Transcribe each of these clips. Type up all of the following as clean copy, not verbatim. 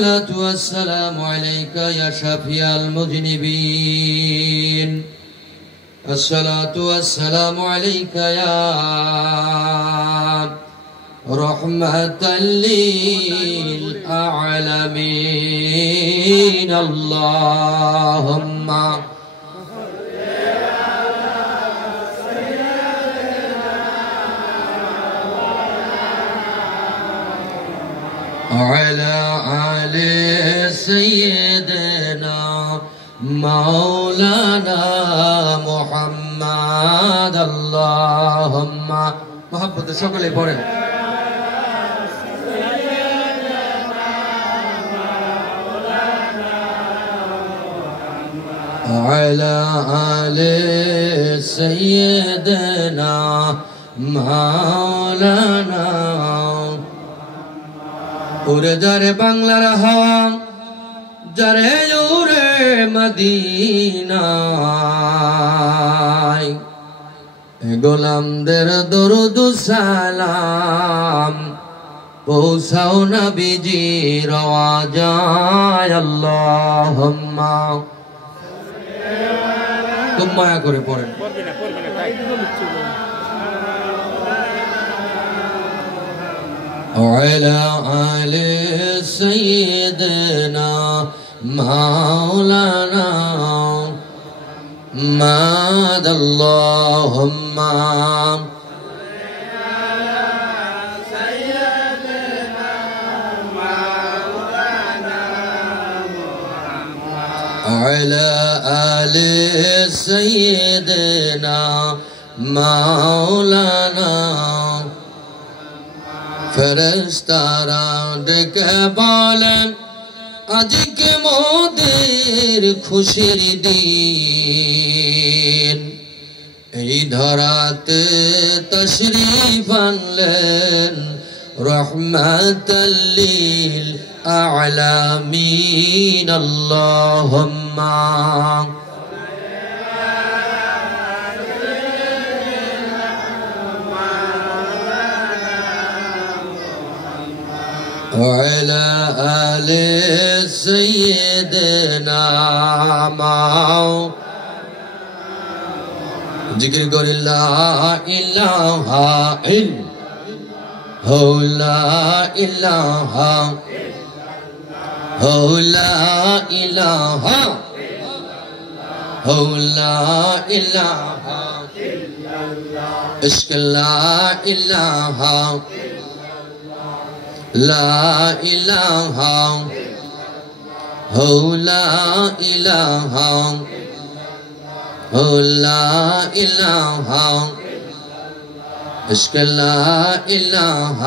والسلام عليك يا شفيع المذنبين الصلاة والسلام عليك يا رحمة للعالمين اللهم على آل سيدنا مولانا محمد اللهم محبت সকলে পড়েন على آل سيدنا مولانا উড়ে যারে বাংলার হাওয়া যারে উড়ে মদিনায় গোলামদের দরুদ সালাম পৌঁছাও নবীজির আওয়াজায় আল্লাহুম্মা খুব মায়া করে পড়েন على آل سيدنا مولانا ماد اللهم على آل سيدنا مولانا ফেরেশতারা ডেকে বলেন আজকে মোদের খুশির দিন এই ধরাতে তশরীফ আনলেন রহমাতাল লিল আলামিন আল্লাহুম্মা وعلى آل سيدنا ذكر قول لا إله إلا هو لا إله هو لا إله هو لا إله عشق لا إله لا إله هو لا إله هو لا إله عشق لا إله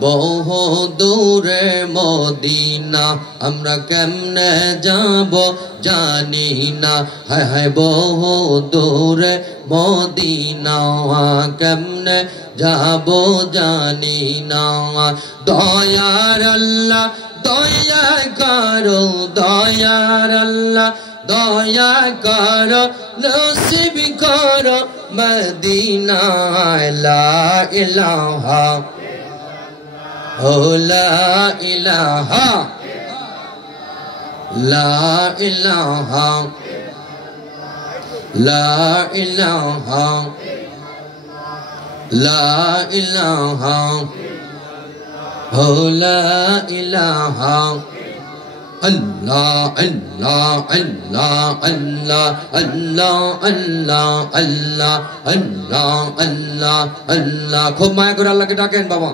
বহু দূরে মদিনা আমরা কেমনে যাব জানি না হায় হায় বহু দূরে মদিনা কেমনে যাব জানি না দয়ার আল্লাহ দয়া করো দয়ার আল্লাহ দয়া করো নসিব করো মদিনা লা ইলাহা লা ইলাহা লা ইলাহা লা ইলাহা লা ইলাহা লা ইলাহা আল্লাহ আল্লাহ আল্লাহ আল্লাহ আল্লাহ আল্লাহ আল্লাহ আল্লাহ আল্লাহ আল্লাহ খুব মায়া করে আল্লাহকে ডাকেন বাবা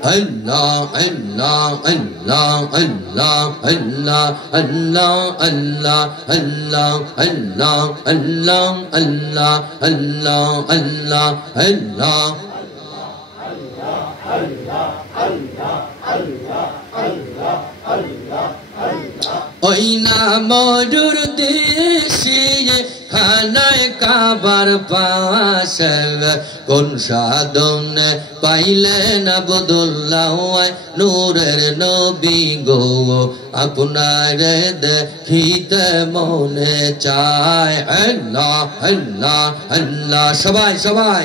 Allah Allah Allah Allah Allah Allah Allah Allah Allah Allah Allah Allah Allah Allah ওই না মজুর দেশে খানায় কাবার পাশে কোন সাধনে পাইলেন আব্দুল্লাহ নূরের নবী গো আপনার দেখিতে মনে চায় আল্লাহ আল্লাহ আল্লাহ সবাই সবাই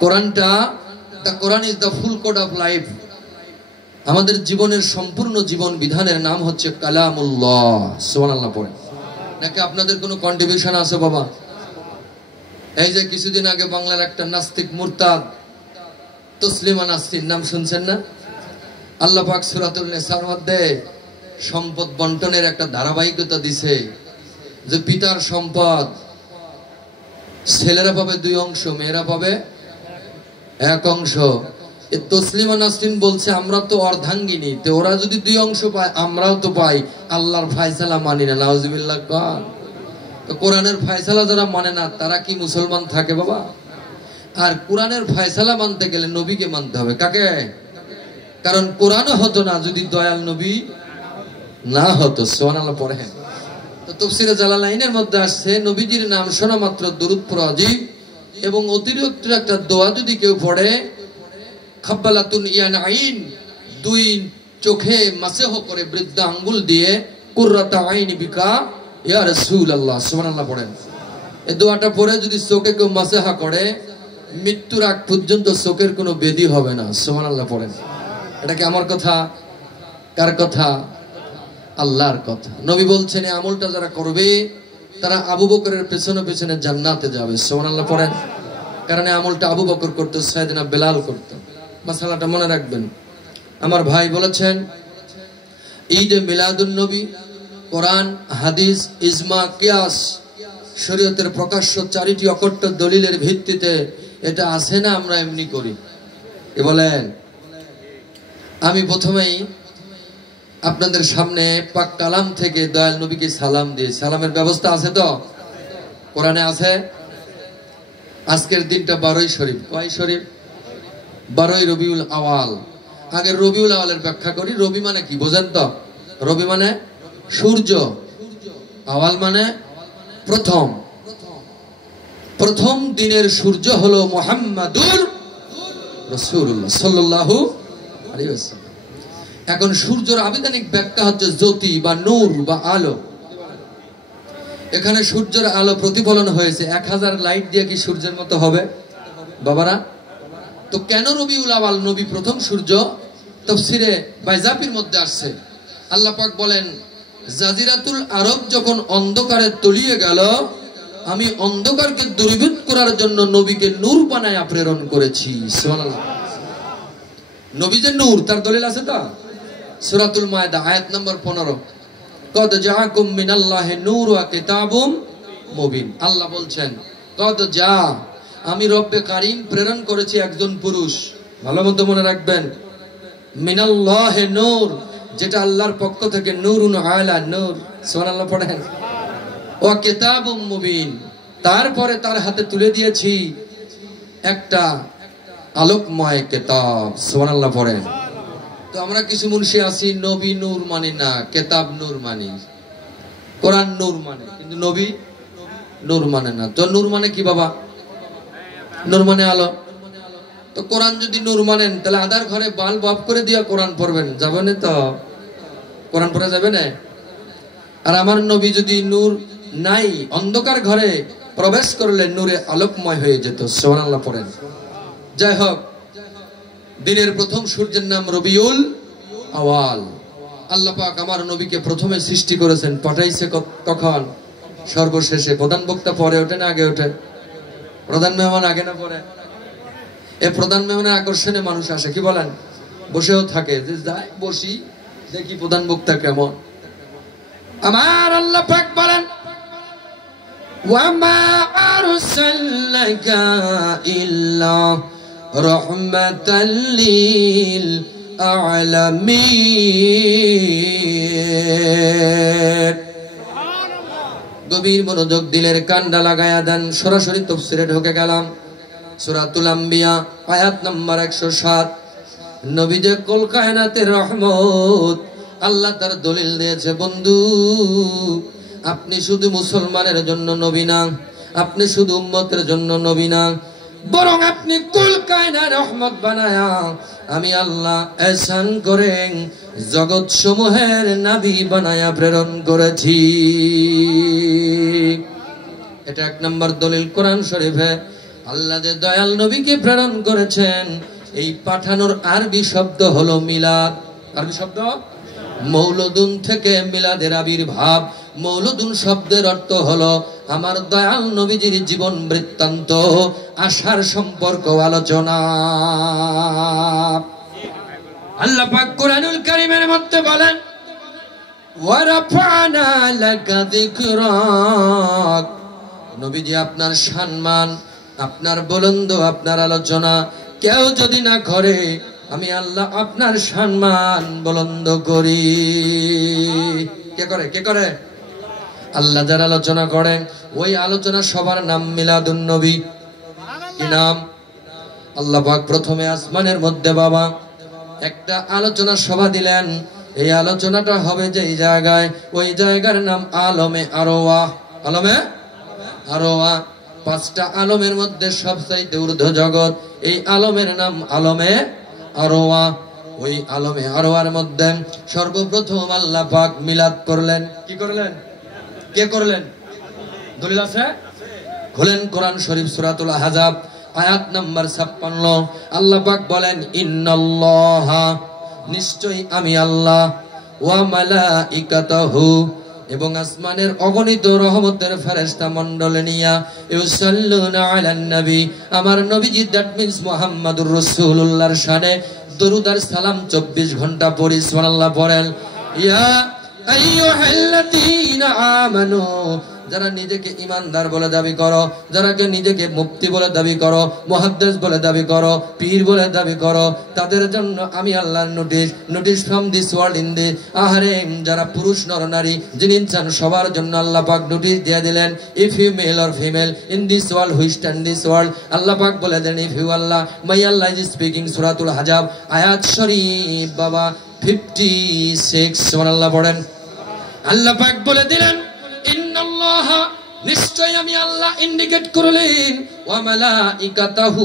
কোরআনটা, the Quran is the full code of life. আমাদের জীবনের সম্পূর্ণ জীবন বিধানের নাম হচ্ছে কালামুল্লাহ। সুবহানাল্লাহ পড়েন। নাকি আপনাদের কোনো কন্ট্রিবিউশন আছে বাবা? এই যে কিছুদিন আগে বাংলার একটা নাস্তিক মুরতাদ তসলিমা নাসরিন নাম শুনছেন না? আল্লাহ পাক সূরাতুল নিসার মধ্যে সম্পদ বন্টনের একটা ধারাবাহিকতা দিছে যে পিতার সম্পদ ছেলেরা পাবে 2 অংশ, মেয়েরা পাবে 1 অংশ। তসলিমা নাসরিন বলছে আমরা তো অর্ধাঙ্গিনী, তো ওরা যদি 2 অংশ পায় আমরাও তো পাই, আল্লাহর ফয়সালা মানি না। নাউজুবিল্লাহ। তো কোরআনের ফয়সালা যারা মানে না তারা কি মুসলমান থাকে বাবা? আর কোরআনের ফয়সালা মানতে গেলে নবীকে মানতে হবে। কাকে? কারণ কোরআনও হতো না যদি দয়াল নবী না হতো। সুবহানাল্লাহ পড়েন। তো তাফসীরে জালালাইনের মধ্যে আসছে নবীজির নাম শোনা মাত্র দরুদ পড়া ওয়াজিব, এবং অতিরিক্ত একটা দোয়া যদি কেউ পড়ে, খাব্বালাতুন ইয়ান আইন, 2 চোখে মাসহ করে বৃদ্ধ আঙ্গুল দিয়ে, কুররাতা আইনি বিকা ইয়া রাসূলুল্লাহ। সুবহানাল্লাহ পড়েন। এই দোয়াটা পড়ে যদি চোখে কেউ মাসহা করে, মৃত্যুর আগ পর্যন্ত চোখের কোনো ব্যাধি হবে না। সুবহানাল্লাহ পড়েন। এটা কি আমার কথা? কার কথা? আল্লাহর কথা। নবী বলছেন এই আমলটা যারা করবে তারা আবু বকরের পেছনে পেছনে জান্নাতে যাবে। সুবহানাল্লাহ পড়েন। কারণ এই আমলটা আবু বকর করতে, সাইয়েদনা বেলাল করতে। মাসালাটা মনে রাখবেন। আমার ভাই বলেছেন ঈদে মিলাদুন নবী, কোরআন, হাদিস, ইজমা, কিয়াস, শরীয়তের প্রকাশ্য 4টি অকট্ট দলিলের ভিত্তিতে এটা আছে না আমরা এমনি করি? কি বলেন? আমি প্রথমেই আপনাদের সামনে পাক কালাম থেকে দয়াল নবীকে সালাম দিয়ে, সালামের ব্যবস্থা আছে তো? কোরআনে আছে। আজকের দিনটা 12ই শরীফ। কয় শরীফ? 12ই রবিউল আওয়াল। আগে রবিউল আওয়ালের ব্যাখ্যা করি। রবি মানে কি বোঝেন তো? রবি মানে সূর্য, আওয়াল মানে প্রথম। প্রথম দিনের সূর্য হলো মুহাম্মাদুর রাসূলুল্লাহ সাল্লাল্লাহু আলাইহি ওয়াসাল্লাম। এখন সূর্যের আবিধানিক ব্যাখ্যা হচ্ছে জ্যোতি বা নূর বা আলো। এখানে সূর্যের আলো প্রতিফলন হয়েছে। 1000 লাইট দিয়ে কি সূর্যের মতো হবে বাবারা? তো কেন রবিউল আওয়াল নবী প্রথম সূর্য? তাফসীরে বাইজাপির মধ্যে আসছে, আল্লাহ পাক বলেন জাজিরাতুল আরব যখন অন্ধকারে তলিয়ে গেল, আমি অন্ধকারকে দূরীভূত করার জন্য নবীকে নূর বানায় প্রেরণ করেছি। সুবহানাল্লাহ। নবী যে নূর তার দলিল আছে তো? সূরাতুল মায়দা আয়াত নম্বর 15, কদ জাআকুম মিনাল্লাহি নূর ওয়া কিতাবুম মুবিন। আল্লাহ বলছেন কদ জা, আমি রব্বে কারীম প্রেরণ করেছি একজন পুরুষ। ভালো মতো মনে রাখবেন, মিনাল্লাহি নূর, যেটা আল্লাহর পক্ষ থেকে, নূরুন আলা নূর। সুবহানাল্লাহ পড়েন। ওয়া কিতাবুম মুবিন, তারপরে তার হাতে তুলে দিয়েছি একটা আলোকময় কিতাব। সুবহানাল্লাহ পড়েন। তো আমরা কিছু মুন্সি আছি নবী নূর মানি না, কিতাব নূর মানি, কোরআন নূর মানে, কিন্তু নবী নূর মানে না। তো নূর মানে কি বাবা? নূর মানে আলো। তো কোরআন যদি নূর মানেন তাহলে আধার ঘরে বাল্ব অফ করে দিয়া কোরআন পড়বেন, যাবে না তো? কোরআন পড়া যাবে না? আর আমার নবী যদি নূর নাই, অন্ধকার ঘরে প্রবেশ করলে নূরে আলোকময় হয়ে যেত। সুবহানাল্লাহ পড়েন। যাই হোক, দিনের প্রথম সূর্যের নাম রবিউল আওয়াল। আল্লাহ পাক আমার নবীকে প্রথমে সৃষ্টি করেছেন, পাঠাইছে কখন? সর্বশেষে। প্রধান বক্তা পরে ওঠে না আগে ওঠে? প্রধান মেহমান আগে না পরে? এই প্রধান মেহমানের আকর্ষণে মানুষ আসে, কি বলেন? বসেও থাকে, যে যাই বসি দেখি প্রধান বক্তা কেমন। আমার আল্লাহ পাক বলেন ওয়ামা আরসালনাকা ইল্লা রাহমাতাল লিল আলামিন। গভীর মনোযোগ দিলের কান্ডা লাগায়া দেন। সরাসরি তাফসীরে ঢুকে গেলাম। সূরাতুল আম্বিয়া আয়াত নম্বর 107। নবী যে কুল কায়নাতের রহমত, আল্লাহ তার দলিল দিয়েছে। বন্ধু, আপনি শুধু মুসলমানের জন্য নবী না, আপনি শুধু উম্মতের জন্য নবী না, বরং আপনি কুল কায়নার রহমত বানায়া আমি আল্লাহ ihsan করে জগৎ সমূহের নবী বানায়া প্রেরণ করেছি। এটা 1 নম্বর দলিল কোরআন শরীফে। আল্লাহ যে দয়াল নবীকে প্রেরণ করেছেন, এই পাঠানোর আরবি শব্দ হলো মিলাদ। আরবি শব্দ মৌলুদুন থেকে মিলাদের আবির্ভাব। মৌলুদুন শব্দের অর্থ হলো আমার দয়াল নবীজির জীবন বৃত্তান্ত, আশার সম্পর্ক আলোচনা। আল্লাহ পাক কোরআনুল কারীমের মধ্যে বলেন, ওয়া রাফা'না লাকা যিকরাক, নবীজি আপনার সম্মান, আপনার বুলন্দ, আপনার আলোচনা কেউ যদি না করে, আমি আল্লাহ আপনার সম্মান বুলন্দ করি। কে করে? কে করে? আল্লাহ যার আলোচনা করেন, ওই আলোচনা সবার নাম মিলাদুন নবী। কি নাম? আল্লাহ পাক প্রথমে আসমানের মধ্যে বাবা একটা আলোচনা সভা দিলেন। এই আলোচনাটা হবে যেই জায়গায়, ওই জায়গার নাম আলমে আরওয়াহ। আলমে আরওয়াহ, 5টা আলমের মধ্যে সবচাইতে ঊর্ধ্ব জগৎ, এই আলমের নাম আলমে আরওয়াহ। ওই আলমে আরওয়ার মধ্যে সর্বপ্রথম আল্লাহ পাক মিলাদ করলেন। কি করলেন? কে করলেন? দলিল আছে? খুলেন কোরআন শরীফ সূরাতুল আহজাব আয়াত নাম্বার 56। আল্লাহ পাক বলেন, ইন্নাল্লাহা, নিশ্চয়ই আমি আল্লাহ, ওয়া মালাইকাতাহু, এবং আসমানের অগণিত রহমতের ফেরেশতা মণ্ডল নিয়া, ইউসাল্লুনা আলান নবী, আমার নবীজি, দ্যাট মিন্স মুহাম্মাদুর রাসূলুল্লাহর শানে দরুদ আর সালাম 24 ঘন্টা পড়ি। সুবহানাল্লাহ পড়েন। ইয়া আইয়ুহাল্লাযীনা আমানু, যারা নিজেকে ইমানদার বলে দাবি করো, যারা নিজেকে মুফতি বলে দাবি করো, মুহাদ্দিস বলে দাবি করো, পীর বলে দাবি করো, তাদের জন্য আমি আল্লাহর notice from this world in the, আহারে যারা পুরুষ নর নারী যিনি ইনসান সবার জন্য আল্লাহ পাক নোটিশ দিয়ে দিলেন, if you male or female in this world who stand this world, Allah পাক বলে দেন, if you Allah, my Allah is speaking. সূরাতুল আহজাব আয়াত শরীফ বাবা 56। সুবহানাল্লাহ পড়েন। আল্লাহ পাক বলে দিলেন, ইন্নাল্লাহা, নিশ্চয় আমি আল্লাহ ইন্ডিকেট করলেন, ওয়া মালাইকাতাহু,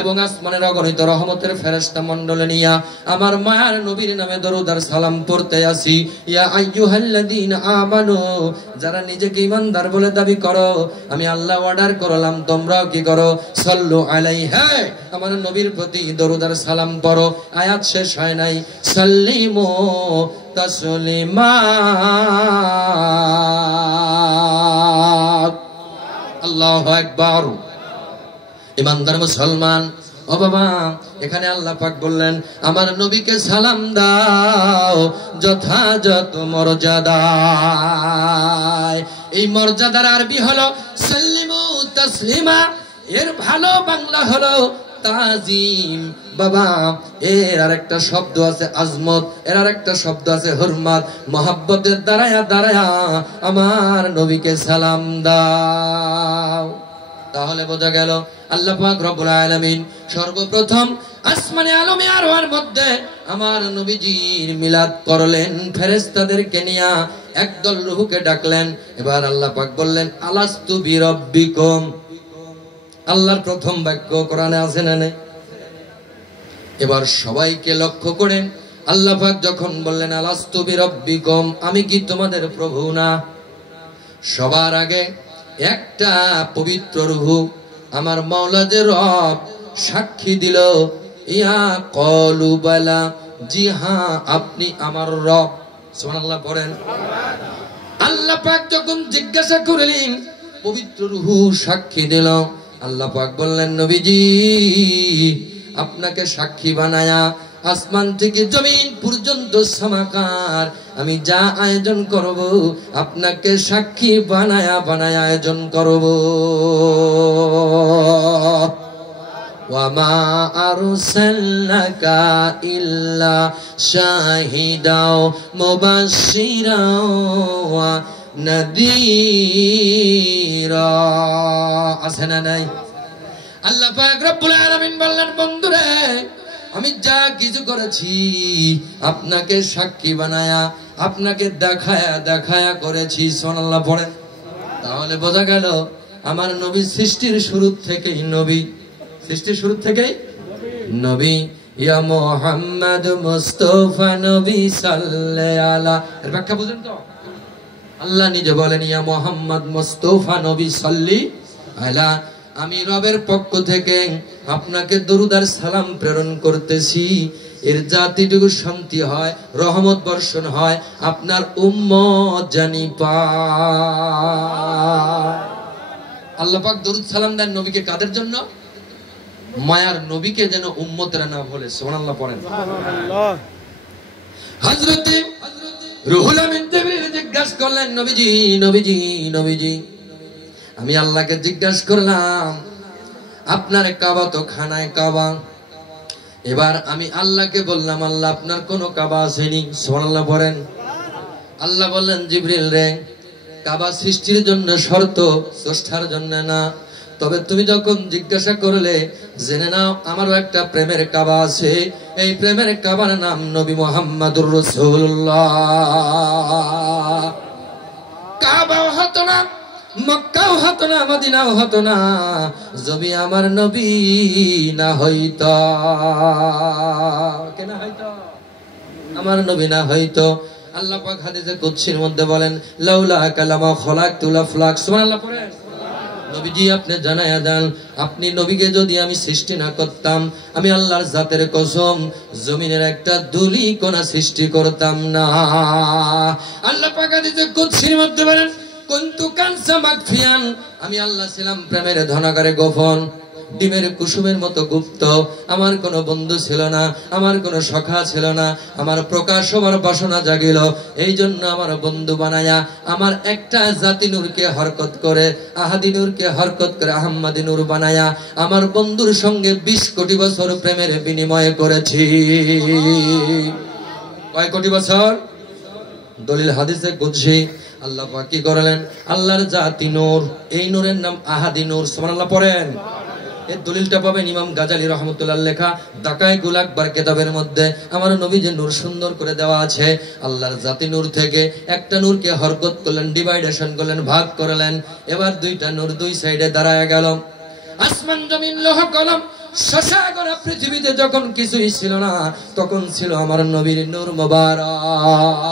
এবং আসমানের অগণিত রহমতের ফেরেশতা মণ্ডল নিয়া আমার মায়ার নবীর নামে দরুদ আর সালাম পড়তে আসি। ইয়া আইয়ুহাল্লাযীনা আমানু, যারা নিজেকে ইমানদার বলে দাবি করো, আমি আল্লাহ অর্ডার করলাম তোমরাও কি করো, সাল্লু আলাইহি, আমার নবীর প্রতি দরুদ আর সালাম পড়ো। আয়াত শেষ হয় নাই, সাল্লিমু তাসলিমা। আল্লাহু আকবার। ইমানদার মুসলমান, ও বাবা, এখানে আল্লাহ পাক বললেন, আমার নবীকে সালাম দাও যথাযথ মর্যাদায়। এই মর্যাদার আরবি হলো সাল্লিমু তাসলিমা, এর ভালো বাংলা হলো তাজিম। বাবা, এর আরেকটা শব্দ আছে আজমত, এর আরেকটা শব্দ আছে হুরমত। মহব্বতের দাঁড়ায়া দাঁড়ায়া আমার নবীকে সালাম দাও। তাহলে বোঝা গেল আল্লাহ পাক রব্বুল আলামিন সর্বপ্রথম আসমানে আলমে আরওয়ার মধ্যে আমার নবীজির মিলাদ করলেন, ফেরেশতাদেরকে নিয়া একদল রূহকে ডাকলেন। এবার আল্লাহ পাক বললেন, আলাস্তু বিরাব্বিকুম। আল্লাহর প্রথম বাক্য কোরআনে আছে না নেই? এবার সবাইকে লক্ষ্য করেন, আল্লাহ পাক যখন বললেন, আলাস্তু বিরাব্বিকুম, আমি কি তোমাদের প্রভু না? সবার আগে একটা পবিত্র রূহ আমার মাওলা যে রব সাক্ষী দিল, ইয়া ক্বালু বালা, জি হ্যাঁ আপনি আমার রব। সুবহানাল্লাহ পড়েন। আল্লাহ পাক যখন জিজ্ঞাসা করলেন, পবিত্র রূহ সাক্ষী দিল। আল্লাহ পাক বললেন, নবীজি আপনাকে সাক্ষী বানায়া আসমান থেকে জমিন পর্যন্ত সমাকার আমি যা আয়োজন করব, আপনাকে সাক্ষী বানায়া বানায়া আয়োজন করব। ওয়ামা আরসালনাকা ইল্লা শাহিদাও মুবাশশিরাও ওয়া নাযীরা। আছে না নাই? আল্লাহ পাক রব্বুল আলামিন বললেন, বন্ধুরে আমি যা কিছু করেছি আপনাকে সাক্ষী বানায়া, আপনাকে দেখায়া দেখায়া করেছি। সুবহানাল্লাহ পড়েন। তাহলে বোঝা গেল আমার নবী সৃষ্টির শুরু থেকেই নবী, সৃষ্টির শুরু থেকেই নবী। ইয়া মুহাম্মদ মুস্তাফা নবী সাল্লাল্লাহু আলা, এর ব্যাখ্যা বুঝেন তো? আল্লাহ নিজে বলেন, ইয়া মুহাম্মদ মুস্তাফা নবী সাল্লি আলা, আমি রবের পক্ষ থেকে আপনাকে দরুদ আর সালাম প্রেরণ করতেছি, এর জাতিটুকু শান্তি হয়, রহমত বর্ষণ হয়, আপনার উম্মত জানি পায়। আল্লাহ পাক দরুদ সালাম দেন নবীকে কাদের জন্য? মায়ার নবীকে যেন উম্মতেরা না ভুলে। সুবহানাল্লাহ পড়েন। সুবহানাল্লাহ। হযরত রুহুল আমিন জিবরিল জিজ্ঞাসা করলেন, নবীজি নবীজি নবীজি, আমি আল্লাহকে জিজ্ঞাসা করলাম আপনার কাবা তো খানায় কাবা, এবার আমি আল্লাহকে বললাম আল্লাহ আপনার কোন কাবা আসেনি? সুবহানাল্লাহ পড়েন। আল্লাহ বললেন জিবরিল রে, কাবা সৃষ্টির জন্য শর্ত, স্রষ্টার জন্য না। তবে তুমি যখন জিজ্ঞাসা করলে জেনে নাও আমারও একটা প্রেমের কাবা আছে, এই প্রেমের কাবার নাম নবী মুহাম্মদুর রাসূলুল্লাহ। কাবাও হতো না, মক্কাও হতো না, মদিনাও হতো না, যদি আমার নবী না হইতো। কেন হইতো? আমার নবী না হইতো। আল্লাহ পাক হাদিসে কুদসির মধ্যে বলেন, লাউলা কালামা খলাকতুল আফলাক। সুবহানাল্লাহ পড়েন। নবীজি আপনি জানায়া দেন, আপনি নবীকে যদি আমি সৃষ্টি না করতাম, আমি আল্লাহর জাতের কসম জমিনের একটা ধুলি কোনা সৃষ্টি করতাম না। আল্লাহ পাক হাদিসে কুদসির মধ্যে বলেন, কুনতু কানসা মাকফিয়ান, আমি আল্লাহ ছিলাম প্রেমের ধনাগারে গোপন, ডিমের কুসুমের মতো গুপ্ত। আমার কোনো বন্ধু ছিল না, আমার কোনো সখা ছিল না, আমার প্রকাশ হবার বাসনা জাগিল, এই জন্য আমার বন্ধু বানায়া আমার একটা জাতি নূরকে হরকত করে, আহাদি নূরকে হরকত করে আহম্মদি নূর বানায়া আমার বন্ধুর সঙ্গে 20 কোটি বছর প্রেমের বিনিময় করেছি। কয় কোটি বছর? দলিল হাদিসে কুদসি। আল্লাহ পাক কি করলেন? আল্লাহর জাতি নূর, এই নূরের নাম আহাদি নূর। সুবহানাল্লাহ পড়েন। এই দলিলটা পাবেন ইমাম গাজালি রহমতুল্লাহ লেখা দাকায়েকুল আকবার কিতাবের মধ্যে। আমার নবী যে নূর সুন্দর করে দেওয়া আছে, আল্লাহর জাতি নূর থেকে একটা নূরকে হরকত করলেন, ডিভাইডেশন করলেন, ভাগ করলেন। এবার দুইটা নূর দুই সাইডে দাঁড়ায় গেল। আসমান জমিন লোহ কলম শশাগর পৃথিবীতে যখন কিছুই ছিল না, তখন ছিল আমার নবীর নূর মোবারক।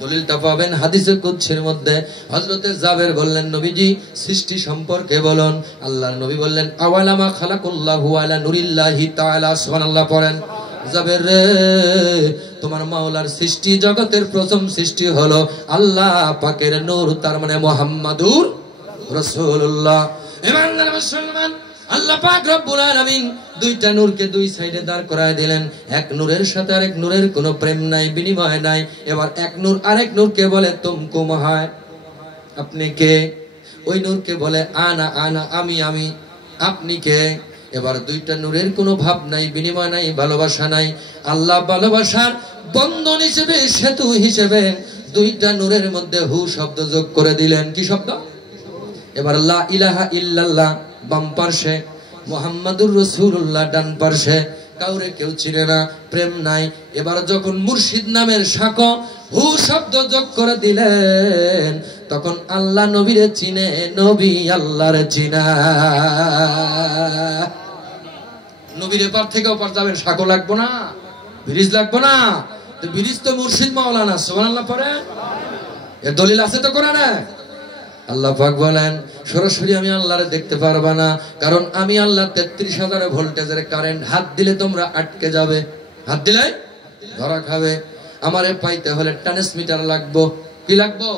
দলিলটা পাবেন হাদিসে কুদসির মধ্যে। হযরতে জাবের বললেন, নবীজি সৃষ্টি সম্পর্কে বলুন। আল্লাহর নবী বললেন, আওয়ালামা খালাকুল্লাহু আলা নূরিল্লাহি তাআলা। সুবহানাল্লাহ পড়েন। জাবের রে, তোমার মাওলার সৃষ্টি জগতের প্রথম সৃষ্টি হলো আল্লাহ পাকের নূর, তার মানে মুহাম্মাদুর রাসূলুল্লাহ। ইমানদার মুসলমান, আল্লাহ পাক রব্বুল আলামিন দুইটা নূরকে দুই সাইডে দাঁড় করায় দিলেন। এক নূরের সাথে আরেক নূরের কোনো প্রেম নাই, বিনিময় নাই। এবার এক নূর আরেক নূরকে বলে তুমকুম হয়, আপনি কে? ওই নূরকে বলে আনা আনা, আমি আমি, আপনি কে? এবার দুইটা নূরের কোনো ভাব নাই, বিনিময় নাই, ভালোবাসা নাই। আল্লাহ ভালোবাসার বন্ধন হিসেবে, সেতু হিসেবে দুইটা নূরের মধ্যে হু শব্দ যোগ করে দিলেন। কি শব্দ? এবার লা ইলাহা ইল্লাল্লাহ বাম পার্শ্বে, মুহাম্মাদুর রাসূলুল্লাহ ডান পার্শ্বে। কাউরে কেউ চিনে না, প্রেম নাই। এবার যখন মুর্শিদ নামের সাঁকো হু শব্দ যোগ করে দিলেন, তখন আল্লাহ নবীরে চিনে, নবী আল্লাহরে চিনা। নবীর এপার থেকে ওপার যাবেন, সাঁকো লাগবো না, ব্রিজ লাগবো না। তো ব্রিজ তো মুর্শিদ মাওলানা। সুবহানাল্লাহ পড়ে। এর দলিল আছে তো কোরআনে। আল্লাহ পাক বলেন, সরাসরি আমি আল্লাহরে দেখতে পারবা না, কারণ আমি আল্লাহ 33,000 ভোল্টেজের কারেন্ট। হাত দিলে তোমরা আটকে যাবে, হাত দিলে ধরা খাবে। আমারে পাইতে হলে ট্রান্সমিটার লাগবো। কি লাগবো?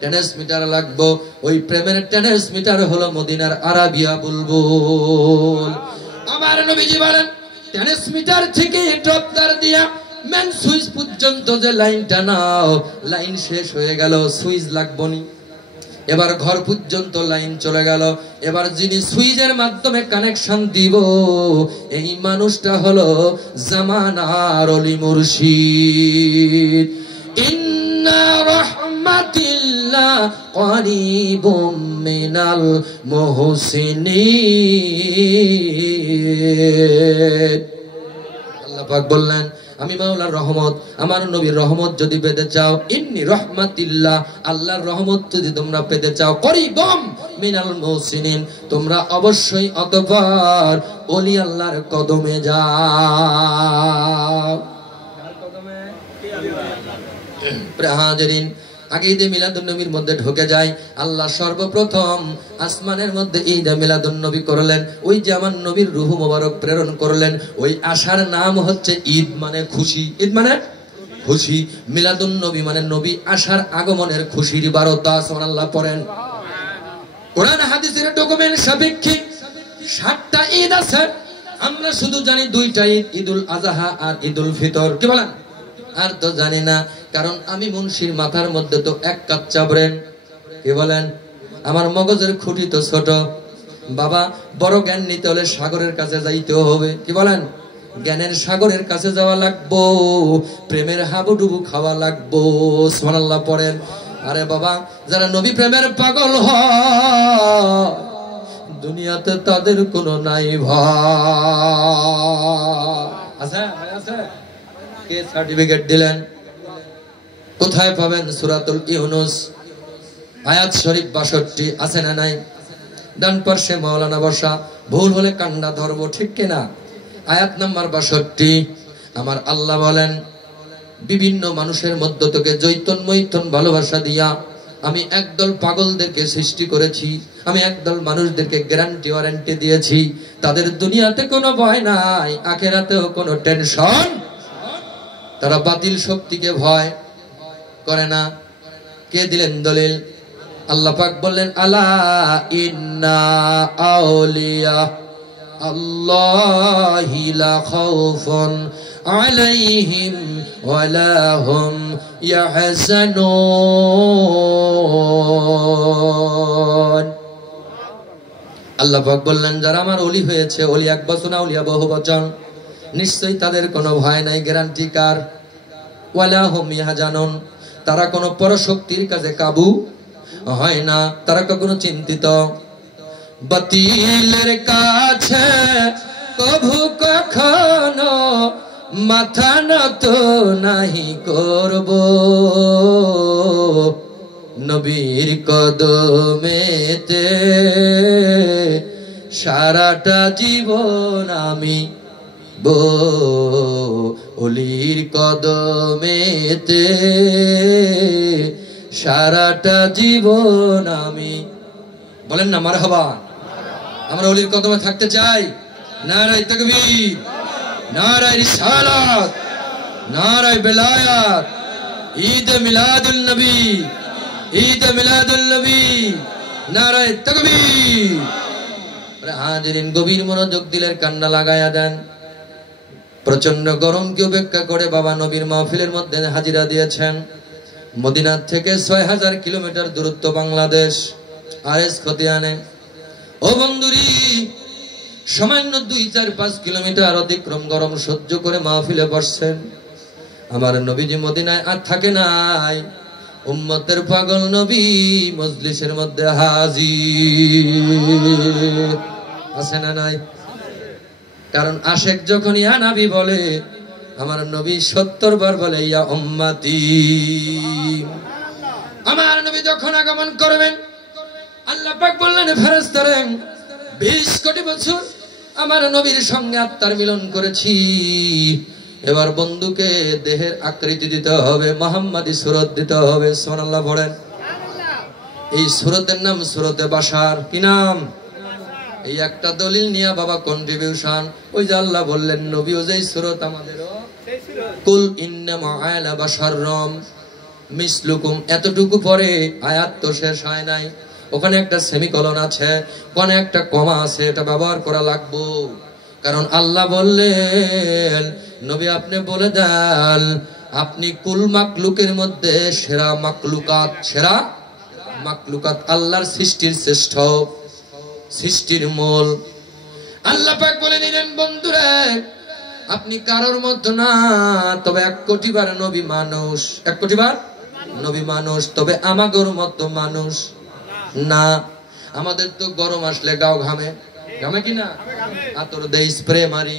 ট্রান্সমিটার লাগবো। ওই প্রেমের ট্রান্সমিটার হলো মদিনার আরাবিয়া বুলবুল। আমার নবীজি বলেন, ট্রান্সমিটার থেকে ড্রপদার দিয়া মেন সুইচ পর্যন্ত যে লাইনটা নাও, লাইন শেষ হয়ে গেল, সুইচ লাগবো নি। এবার ঘর পর্যন্ত লাইন চলে গেল। এবার যিনি সুইচের মাধ্যমে কানেকশন দিব, এই মানুষটা হলো জামানার ওলি মুর্শিদ। ইন্না রাহমাতিল্লাহ করিবুম মিনাল মুহসিনিন। আল্লাহ পাক বললেন, আমি মাওলার রহমত, আমার নবীর রহমত যদি পেতে চাও, ইন্নি রাহমাতিল্লাহ, আল্লাহর রহমত যদি তোমরা পেতে চাও, করিবুম মিনাল মুহসিনিন, তোমরা অবশ্যই অতঃপর ওলি আল্লাহর কদমে যাও। কার কদমে? হাজিরিন, আগে ঈদে মিলাদুন নবীর মধ্যে ঢুকে যায়। আল্লাহ সর্বপ্রথম আসমানের মধ্যে ঈদে মিলাদুন নবী করলেন। ওই যে আমার নবীর রূহ মোবারক প্রেরণ করলেন, ওই আশার নাম হচ্ছে ঈদ, মানে খুশি। ঈদ মানে খুশি, মিলাদুন নবী মানে নবী আসার আগমনের খুশির বারতা। সুবহানাল্লাহ পড়েন। কোরআন হাদিসের ডকুমেন্ট সাপেক্ষে 7টা ঈদ আছে, আমরা শুধু জানি 2টা ঈদ, ঈদুল আযহা আর ঈদুল ফিতর। কি বলেন? আর তো জানি না, কারণ আমি মুন্সির মাথার মধ্যে তো এক কাচ্চা ব্রেন। কি বলেন? আমার মগজের খুঁটি তো ছোট। বাবা, বড় জ্ঞান নিতে হলে সাগরের কাছে যাইতে হবে। কি বলেন? জ্ঞানের সাগরের কাছে যাওয়া লাগবো, প্রেমের হাবুডুবু খাওয়া লাগবো। সুবহানাল্লাহ পড়েন। আরে বাবা, যারা নবী প্রেমের পাগল হয় দুনিয়াতে তাদের কোনো নাই ভয়। আছে? কে সার্টিফিকেট দিলেন? কোথায় পাবেন? সূরাতুল ইউনূস আয়াত শরীফ 62 আছে না নাই? ডান পাশে মাওলানা বসা, ভুল হলে কান্না ধরবো, ঠিক কিনা? আয়াত নাম্বার 62 আমার আল্লাহ বলেন, বিভিন্ন মানুষের মধ্য থেকে জৈতন্ময়ীতন ভালোবাসা দিয়া আমি একদল পাগলদেরকে সৃষ্টি করেছি। আমি একদল মানুষদেরকে গ্যারান্টি ওয়ারেন্টি দিয়েছি, তাদের দুনিয়াতে কোনো ভয় নাই, আখিরাতেও কোনো টেনশন। তারা বাতিল শক্তিকে ভয় করে না। কে দিলেন দলিল? আল্লাহ পাক বললেন, আলা ইন্না আউলিয়া আল্লাহি লা খাউফুন আলাইহিম ওয়ালা হুম ইয়াহজানুন। আল্লাহ পাক বললেন, যারা আমার ওলি হয়েছে, ওলি এক বচন আউলিয়া বহু বচন, নিশ্চয়ই তাদের কোনো ভয় নাই। গ্যারান্টি কার? ওয়ালা হুম ইয়াহজানুন, তারা কোনো পরশক্তির কাছে কাবু হয় না, তারা কখনো চিন্তিত বাতিলের কাছে কভু কখনো মাথা নত নাহি করব। নবীর কদমেতে সারাটা জীবন আমি ওলির কদমেতে সারাটা জীবন আমি। বলেন না মারহাবা। আমরা ওলির কদমে থাকতে চাই। নারায়ে তাকবীর, নারায়ে রিসালাত, নারায়ে বেলায়াত। ঈদ মিলাদুল নবী, ঈদ মিলাদুল নবী, নারায়ে তাকবীর। হাজিরিন, গভীর মনোযোগ দিলের কান্না লাগায়া দেন। প্রচন্ড গরমকে উপেক্ষা করে বাবা নবীর মাহফিলের মধ্যে হাজিরা দিয়েছেন। মদিনা থেকে ৬০০০ কিলোমিটার দূরত্ব বাংলাদেশ, আরএস খতিয়ানে। ও বন্ধুরি, সামান্য ২-৪-৫ কিলোমিটার অতিক্রম গরম সহ্য করে মাহফিলে বসছেন। আমার নবীজি মদিনায় আর থাকে নাই, উম্মতের পাগল নবী মজলিসের মধ্যে হাজির। আছে না নাই? কারণ আশেক যখন ইয়া নবী বলে, আমার নবী ৭০ বার বলে ইয়া উম্মতি। আমার নবী যখন আগমন করবেন, আল্লাহ পাক বললেন, ফেরেশতারা ২০ কোটি বছর আমার নবীর সঙ্গে আত্মার মিলন করেছি, এবার বন্ধুকে দেহের আকৃতি দিতে হবে, মুহাম্মাদি সূরত দিতে হবে। সুবহানাল্লাহ পড়েন। এই সূরতের নাম সূরতে বাশার। কি নাম? এই একটা দলিল নিয়ে বাবা কন্ট্রিবিউশন। ওই যে আল্লাহ বললেন, নবীও যেই সূরত আমাদেরও কুল ইন্নামা আলা বাশাররাম মিসলুকুম। এতটুকু পরে আয়াত তো শেষ হয় নাই, ওখানে একটা সেমিকলন আছে, ওখানে একটা কমা আছে, এটা ব্যবহার করা লাগবে। কারণ আল্লাহ বললেন, নবী আপনি বলে দেন, আপনি কুল মাকলুকের মধ্যে সেরা মাকলুকাত, সেরা মাকলুকাত, আল্লাহর সৃষ্টির শ্রেষ্ঠ, সৃষ্টির মূল। আল্লাহ পাক বলে দিলেন, বন্ধুরা আপনি কারোর মধ্যে না, তবে ১ কোটি বার নবী মানুষ, ১ কোটি বার নবী মানুষ, তবে আমাগোর মতো মানুষ না। আমাদের তো গরম আসলে গাও ঘামে, ঘামে কিনা? আতর দেই, স্প্রে মারি,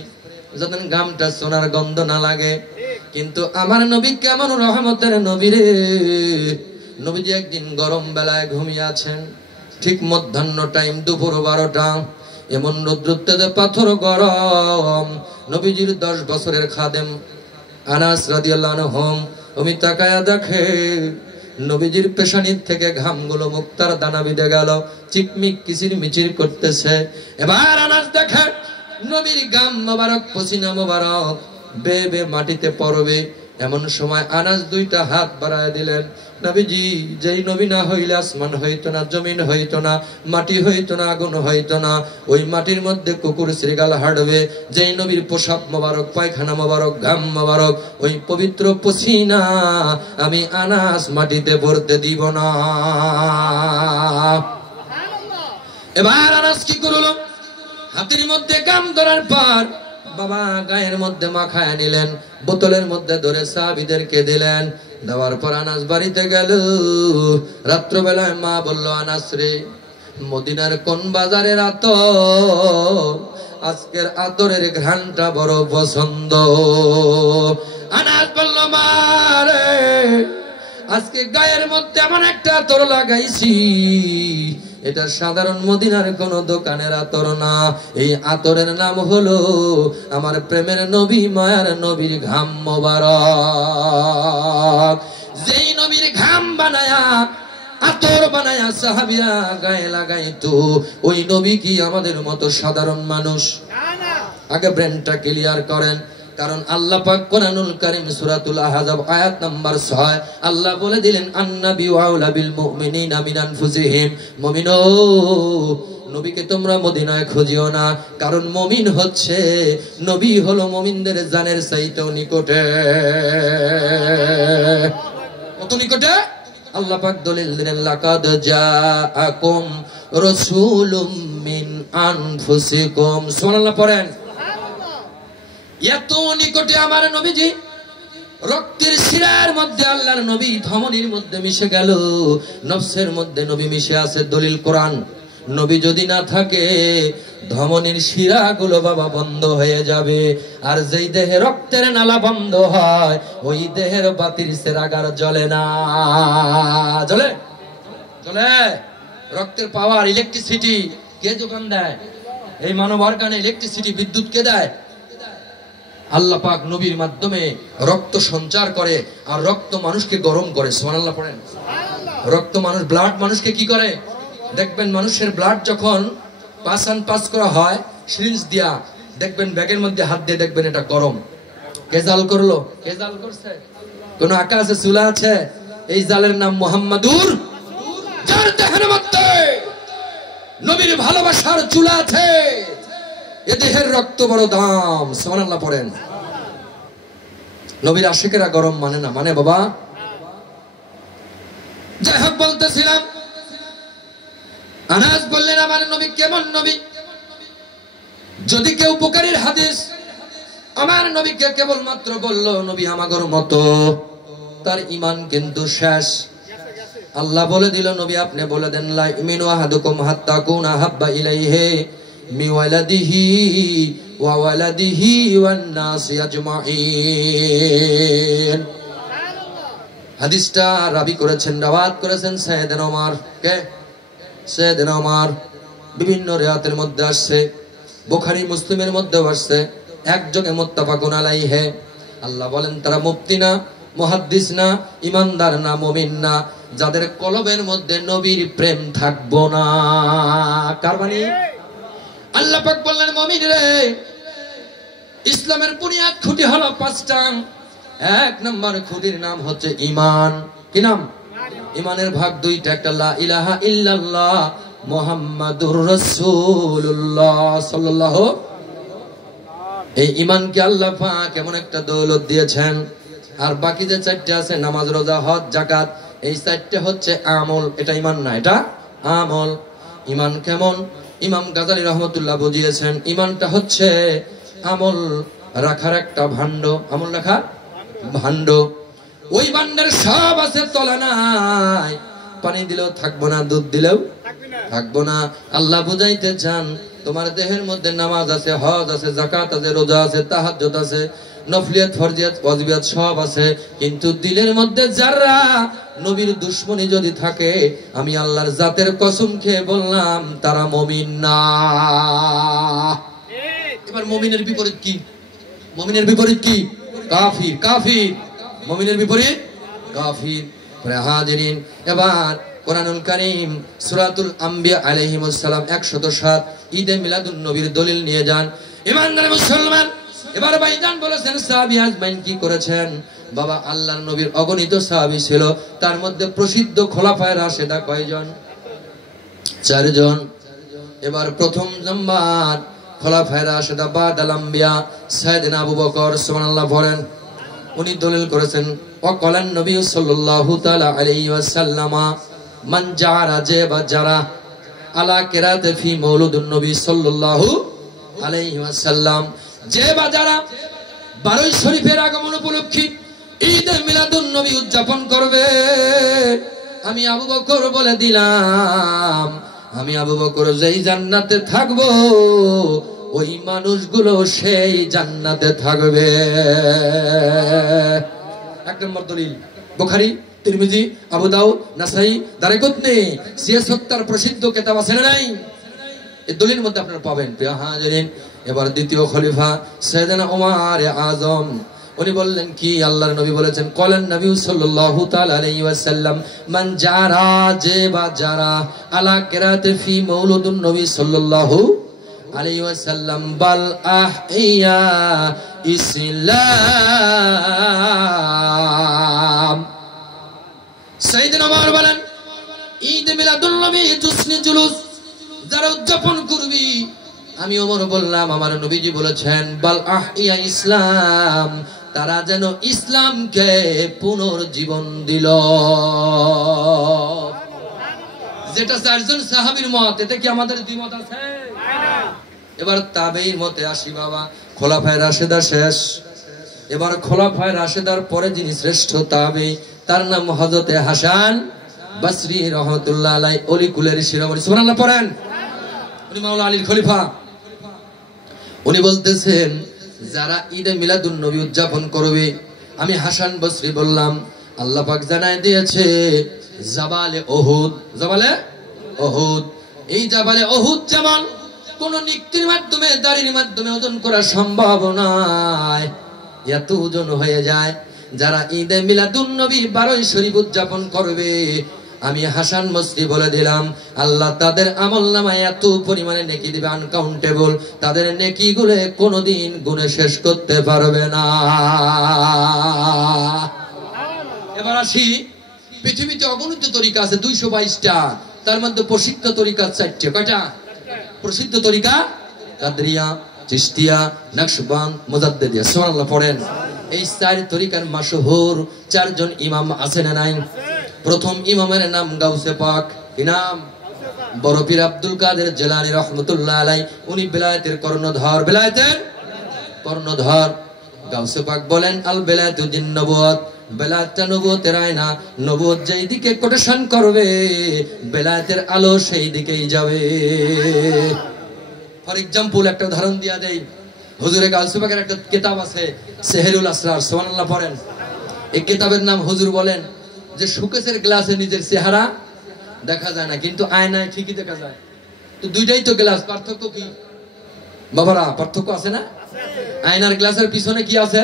যাতে ঘামটা সোনার গন্ধ না লাগে। কিন্তু আমার নবী কেমন রহমতের নবী রে! নবীজি একদিন গরম বেলায় ঘুমিয়ে আছেন, ঠিক মধ্যাহ্ন টাইম, দুপুর 12টা, এমন রৌদ্রতে পাথর গরম। নবীজির 10 বছরের খাদেম আনাস রাদিয়াল্লাহু আনহু উনি তাকায়া দেখে নবীজির পেশানির থেকে ঘামগুলো মুক্তার দানা বিঁধে গেল, চিকমিক কিচির মিচির করতেছে। এবার আনাস দেখে নবীর গাম মোবারক, পসিনা মোবারক বেয়ে বেয়ে মাটিতে পড়বে। এমন সময় আনাস দুইটা হাত বাড়ায় দিলেন। নবীজি, যেই নবী না হইলে আসমান হইতো না, জমিন হইতো না, মাটি হইতো না, আগুন হইতো না। ওই মাটির মধ্যে কুকুর শ্রীগাল হাঁটবে। যেই নবীর পোশাক মোবারক, পায়খানা মোবারক, ঘাম মোবারক, ওই পবিত্র পসিনা আমি আনাস মাটিতে ভরতে দিব না। এবার আনাস কি করলো? হাতের মধ্যে গাম ধরার পর বাবা গায়ের মধ্যে মাখায় নিলেন, বোতলের মধ্যে ধরে সাহাবীদেরকে দিলেন। দেওয়ার পর আনাস বাড়িতে গেল। রাত্রবেলায় মা বলল, আনাস রে, মদিনার কোন বাজারের আতর, আজকের আতরের ঘ্রাণটা বড় পছন্দ। আনাস বলল, মা রে, আজকে গায়ের মধ্যে এমন একটা আতর লাগাইছি, এটা সাধারণ মদিনার কোন দোকানের আতর না। এই আতরের নাম হলো আমার প্রেমের নবী, মায়ার নবীর ঘাম মোবারক। যেই নবীর ঘাম বানায়া, আতর বানায়া সাহাবীরা গায়ে লাগাইতো, ওই নবী কি আমাদের মতো সাধারণ মানুষ? আগে ব্রেনটা ক্লিয়ার করেন। কারণ আল্লাহ পাক কোরআনুল কারীম সূরাতুল আহজাব আয়াত নাম্বার 6 আল্লাহ বলে দিলেন, আন্নাবিয়্যু আউলা বিল মুমিনিনা মিন আনফুসিহিম। মুমিনো, নবীকে তোমরা মদিনায় খুঁজিও না, কারণ মুমিন হচ্ছে, নবী হলো মুমিনদের জানের চাইতেও নিকটে। কত নিকটে? আল্লাহ পাক দলিল দিলেন, লাকাদ জাআকুম রাসূলুম মিন আনফুসিকুম। সুবহানাল্লাহ পড়েন। এত নিকটে আমার নবীজি, রক্তের শিরার মধ্যে আল্লাহর নবী ধমনীর মধ্যে মিশে গেল, নফসের মধ্যে নবী মিশে আছে। দলিল কোরআন। নবী যদি না থাকে ধমনীর শিরাগুলো বাবা বন্ধ হয়ে যাবে। আর যেই দেহে রক্তের নালা বন্ধ হয়, ওই দেহের বাতির চেরাগার জ্বলে না। জ্বলে? জ্বলে। রক্তের পাওয়ার, ইলেকট্রিসিটি কে যোগান দেয়? এই মানব অর্গানে ইলেকট্রিসিটি, বিদ্যুৎ কে দেয়? আল্লাহ পাক নবীর মাধ্যমে রক্ত সঞ্চার করে, আর রক্ত মানুষকে গরম করে। সুবহানাল্লাহ পড়েন। রক্ত মানুষ, ব্লাড মানুষকে কি করে? দেখবেন মানুষের ব্লাড যখন পাস করা হয় সিরিঞ্জ দিয়া, দেখবেন ব্যাগের মধ্যে হাত দিয়ে দেখবেন এটা গরম। কে জাল করলো? কে জাল করছে? কোন আকা আছে, চুলা আছে? এই জালের নাম মুহাম্মাদুর। যার দেহের মধ্যে নবীর ভালোবাসার চুলা আছে, এ দেহের রক্ত বড় দাম। সুবহানাল্লাহ পড়েন। নবীর আশিকেরা গরম মানে না, মানে বাবা। যাই হোক, বলতেছিলাম, আনাস বললেন, আমার নবী কেমন নবী? যদি কেউ বুখারীর হাদিস আমার নবীকে কেবলমাত্র বলল নবী আমাগর মতো, তার ঈমান কিন্তু শেষ। আল্লাহ বলে দিল, নবী আপনি বলে দেন, লা ইমিনু আহাদুকুম হাত্তা কুনা হাব্বা ইলাইহি মি ওয়ালাদিহি ওয়া ওয়ালাদিহি ওয়ান নাসি আজমাইন। হাদিসটা রাবি করেছেন, রাওয়াত করেছেন সাইয়েদনা ওমর। কে? সাইয়েদনা ওমর। বিভিন্ন রিওয়ায়াতের মধ্যে আসছে, বুখারী মুসলিমের মধ্যেও আসছে, একযোগে মুত্তাফাকুন আলাইহি। আল্লাহ বলেন, তারা মুফতি না, মুহাদ্দিস না, ইমানদার না, মুমিন না, যাদের কলবের মধ্যে নবীর প্রেম থাকবো না। কার বাণী? আল্লাহ পাক বললেন, মুমিন রে, ইসলামের বুনিয়াদ খুঁটি হলো 5টা। এক নম্বর খুঁটির নাম হচ্ছে ঈমান। কি নাম? ঈমানের ভাগ 2টা, একটা লা ইলাহা ইল্লাল্লাহ মুহাম্মাদুর রাসূলুল্লাহ সাল্লাল্লাহু। এই ঈমানকে আল্লাহ পাক এমন একটা দৌলত দিয়েছেন। আর বাকি যে 4টা আছে, নামাজ, রোজা, হজ, যাকাত, এই 4টা হচ্ছে আমল। এটা ঈমান না, এটা আমল। ঈমান কেমন? ইমাম গাজালি রহমতুল্লাহ বুঝিয়েছেন, ঈমানটা হচ্ছে আমল রাখার একটা ভাণ্ড। আমল রাখার ভাণ্ড। ওই ভাণ্ডের সব আছে, তলা নাই। পানি দিলেও থাকবো না, দুধ দিলেও থাকবো না। আল্লাহ বুঝাইতে চান, তোমার দেহের মধ্যে নামাজ আছে, হজ আছে, যাকাত আছে, রোজা আছে, তাহাজ্জুদ আছে, নফলিয়াত, ফরজিয়াত, ওয়াজিবাত সব আছে, কিন্তু দিলের মধ্যে যারা নবীর দুশমনী যদি থাকে, আমি আল্লাহর জাতের কসম খেয়ে বললাম, তারা মুমিন না। এবার মুমিনের বিপরীত কি? মুমিনের বিপরীত কি? কাফির। কাফির। মুমিনের বিপরীত কাফির। হাজিরিন, এবার কোরআনুল কারীম সূরাতুল আম্বিয়া আলাইহিমুস সালাম 107 ঈদে মিলাদুন নবীর দলিল নিয়ে যান। ইমানদার মুসলমান, এবার ভাইজান বলেছেন সাহাবী আজমাইন কি করেছেন? বাবা আল্লাহর নবীর অগণিত সাহাবী ছিল, তার মধ্যে প্রসিদ্ধ খোলাফায়ে রাশেদা কয়জন? 4 জন। এবার প্রথম নাম্বার খোলাফায়ে রাশেদা বাদাল আম্বিয়া সাইয়েদনা আবু বকর, সুবহানাল্লাহ পড়েন। উনি দলিল করেছেন ওয়াকালান নবী সাল্লাল্লাহু তাআলা আলাইহি ওয়াসাল্লাম মান জারা যে বা যারা আলা কিরাতে ফি মাউলুদুন নবী সাল্লাল্লাহু আলাইহি ওয়াসাল্লাম, যে বা যারা 12 শরীফের আগমন উপলক্ষে ঈদে মিলাদুন নবী উদযাপন করবে, আমি আবু বকর বলে দিলাম, আমি আবু বকর যেই জান্নাতে থাকবো ওই মানুষগুলো সেই জান্নাতে থাকবে। এক নম্বর দলিল বুখারী, তিরমিজি, আবু দাউদ, নাসাই, দারকুতনি, সিয়াসত্তার প্রসিদ্ধ কিতাব আছে না নাই? এই দলিল মধ্যে আপনারা পাবেন। প্রিয় হাজিরিন, এবার দ্বিতীয় খলিফা সাইয়েদনা ওমর আযম, উনি বললেন কি? আল্লাহর নবী বলেছেন কলেন নবী সাল্লাল্লাহু তাআলা আলাইহি ওয়াসাল্লাম মান জারা যে বা যারা আলা কিরাতে ফি মাউলুদুন নবী সাল্লাল্লাহু আলাইহি ওয়াসাল্লাম বাল আহইয়া ইসলাম। সাইয়েদনা ওমর বলেন ঈদ মিলাদুন নবী জুসনি জুলুস যারা উদযাপন করবি, আমি ওমর বললাম আমার নবীজি বলেছেন বাল আহইয়া ইসলাম, তারা যেন ইসলামকে পুনর্জীবন দিল। যেটা 4 জন সাহাবীর মত, এতে কি আমাদের দ্বিমত আছে? এবার তাবেঈর মতে আসি বাবা। খোলাফায়ে রাশেদা শেষ, এবার খোলাফায়ে রাশেদার পরে যিনি শ্রেষ্ঠ তাবেঈ তার নাম হযরতে হাসান বসরি রাহমাতুল্লাহ আলাইহি, ওলি কুলের শিরোমণি, সুবহানাল্লাহ পড়েন। উনি মাওলা আলীর খলিফা। উনি বলতেছেন যারা ঈদে মিলাদুন নবী উদযাপন করবে, আমি হাসান বসরি বললাম আল্লাহ পাক জানায় দিয়েছে জাবালে উহুদ, জাবালে উহুদ, এই জাবালে উহুদ যেমন কোন নিক্তির মাধ্যমে দাড়ির মাধ্যমে ওজন করা সম্ভব নয়, এত ওজন হয়ে যায়। যারা ঈদে মিলাদুন নবী 12 শরীফ উদযাপন করবে, আমি হাসান বসরি বলে দিলাম আল্লাহ তাদের আমলনামায় এত পরিমাণে নেকি দিবে আনকাউন্টেবল, তাদের নেকিগুলো কোনোদিন গুণে শেষ করতে পারবে না। এবার আসি, পৃথিবীতে অগণিত তরিকা আছে 222টা, তার মধ্যে প্রসিদ্ধ তরিকা 4টা। কয়টা প্রসিদ্ধ তরিকা? কাদরিয়া, চিশতিয়া, নকশবন্দ, মুজাদ্দিদিয়া। সুবহানাল্লাহ পড়েন। এই 4 তরিকার মাশহুর 4 জন ইমাম আছে না নাই? প্রথম ইমামের নাম গাউসে পাক, কি নাম? বড় পীর আব্দুল কাদের জিলানী রাহমাতুল্লাহ আলাইহি, উনি বেলায়েতের কর্ণধর, বেলায়েতের কর্ণধর। গাউসে পাক বলেন আল বেলায়েতু জিন নবুয়ত, বেলায়েতটা নবুয়তের আয়না, নবুয়ত যেই দিকে কোটেশন করবে বেলায়েতের আলো সেই দিকেই যাবে। ফর এক্সাম্পল একটা উদাহরণ দিয়া দেই, হুজুরে গাউসে পাকের একটা কিতাব আছে সেহরুল আসরার, সুবহানাল্লাহ পড়েন। এই কিতাবের নাম হুজুর বলেন যে শোকেসের গ্লাসে নিজের চেহারা দেখা যায় না, কিন্তু আয়নায় ঠিকই দেখা যায়। তো দুইটাই তো গ্লাস, পার্থক্য কি বাবারা? পার্থক্য আছে না? আয়নার গ্লাসের পিছনে কি আছে?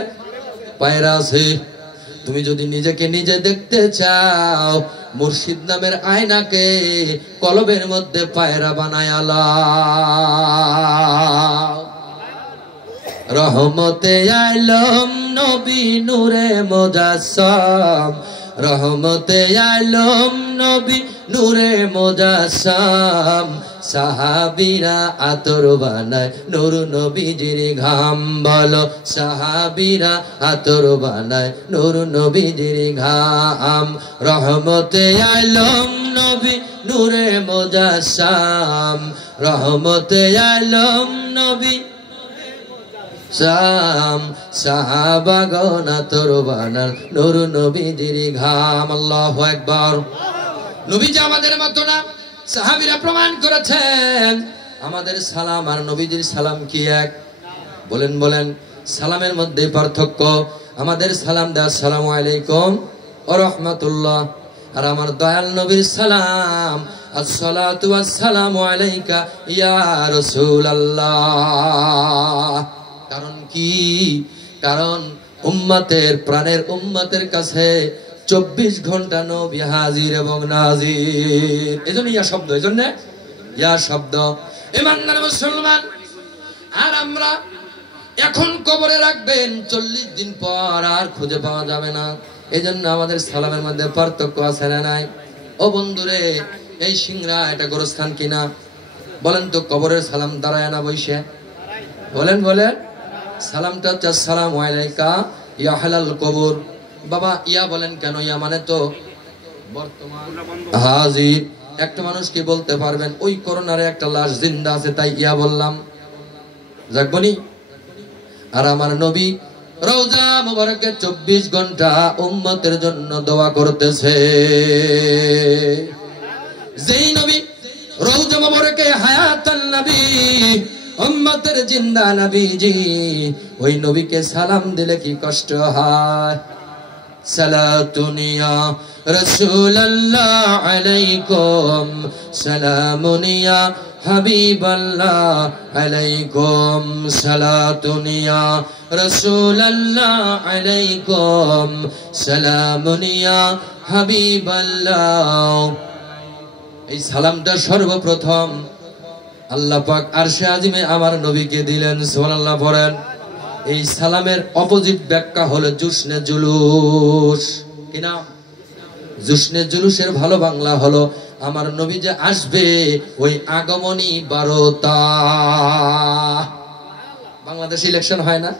পায়রা আছে। তুমি যদি নিজেকে নিজে দেখতে চাও, মুর্শিদ নামের আয়নাকে কলবের মধ্যে পায়রা বানায় আলাও। রহমতে আলম নবী নূরে মুজাসসাম, রহমতে আলম নবী নূরে মুজাসসাম, সাহাবীরা আতর বানায় নূর নবীজির ঘাম। বলো সাহাবীরা আতর বানায় নূর নবীজির ঘাম। রহমতে আলম নবী নূরে মুজাসসাম, রহমতে আলম নবী সাম, সাহাবাগণ আতর বানান নূর নবীজির ঘাম। আল্লাহু আকবার। নবীজি আমাদের মতো না, সাহাবীরা প্রমাণ করেছেন। আমাদের সালাম আর নবীজির সালাম কি এক? বলেন বলেন। সালামের মধ্যে পার্থক্য। আমাদের সালাম দেয় আসসালামু আলাইকুম ওয়া রাহমাতুল্লাহ, আর আমার দয়াল নবীর সালাম আসসালাতু ওয়াসসালামু আলাইকা ইয়া রাসূলুল্লাহ। কারণ কি? কারণ উম্মতের প্রাণের উম্মতের কাছে 24 ঘন্টা নবী হাজির এবং নাজির। এজন্য ইয়া শব্দ, এজন্য ইয়া শব্দ। ইমানদার মুসলমান, আর আমরা এখন কবরে রাখবেন 40 দিন পর আর খুঁজে পাওয়া যাবে না। এজন্য আমাদের সালামের মধ্যে পার্থক্য আছে না নাই? ও বন্ধুরে, এই সিংরা এটা গোরস্থান কিনা? বলেন তো, কবরের সালাম দাঁড়ায় না বইসে? বলেন বলেন। সালামটা হচ্ছে আসসালামু আলাইকা ইয়া আহলাল কবর। বাবা ইয়া বলেন কেন? ইয়া মানে তো বর্তমান হাজির। একটা মানুষ কি বলতে পারবেন ওই করোনারে একটা লাশ জিন্দা আছে তাই ইয়া বললাম? যাকবনি। আর আমার নবী রওজা মুবারকে 24 ঘন্টা উম্মতের জন্য দোয়া করতেছে। যেই নবী রওজা মুবারকে হায়াতান নবী, উম্মতের জিন্দা নবীজি, ওই নবীকে সালাম দিলে কি কষ্ট হয়? সালাতুন ইয়া রাসূলুল্লাহ আলাইকুম, সালামুন ইয়া হাবিবাল্লাহ আলাইকুম, সালাতুন ইয়া রাসূলুল্লাহ আলাইকুম, সালামুন ইয়া হাবিবাল্লাহ। এই সালামটা সর্বপ্রথম আল্লাহ পাক আরশে আজিমে আমার নবীকে দিলেন। সুবহানাল্লাহ পড়েন। এই সালামের অপোজিট ব্যাখ্যা হলো জুসনে জুলুস। কি নাম? জুসনে জুলুসের ভালো বাংলা হলো আমার নবী যে আসবে ওই আগমনী বারতা। বাংলাদেশে ইলেকশন হয় না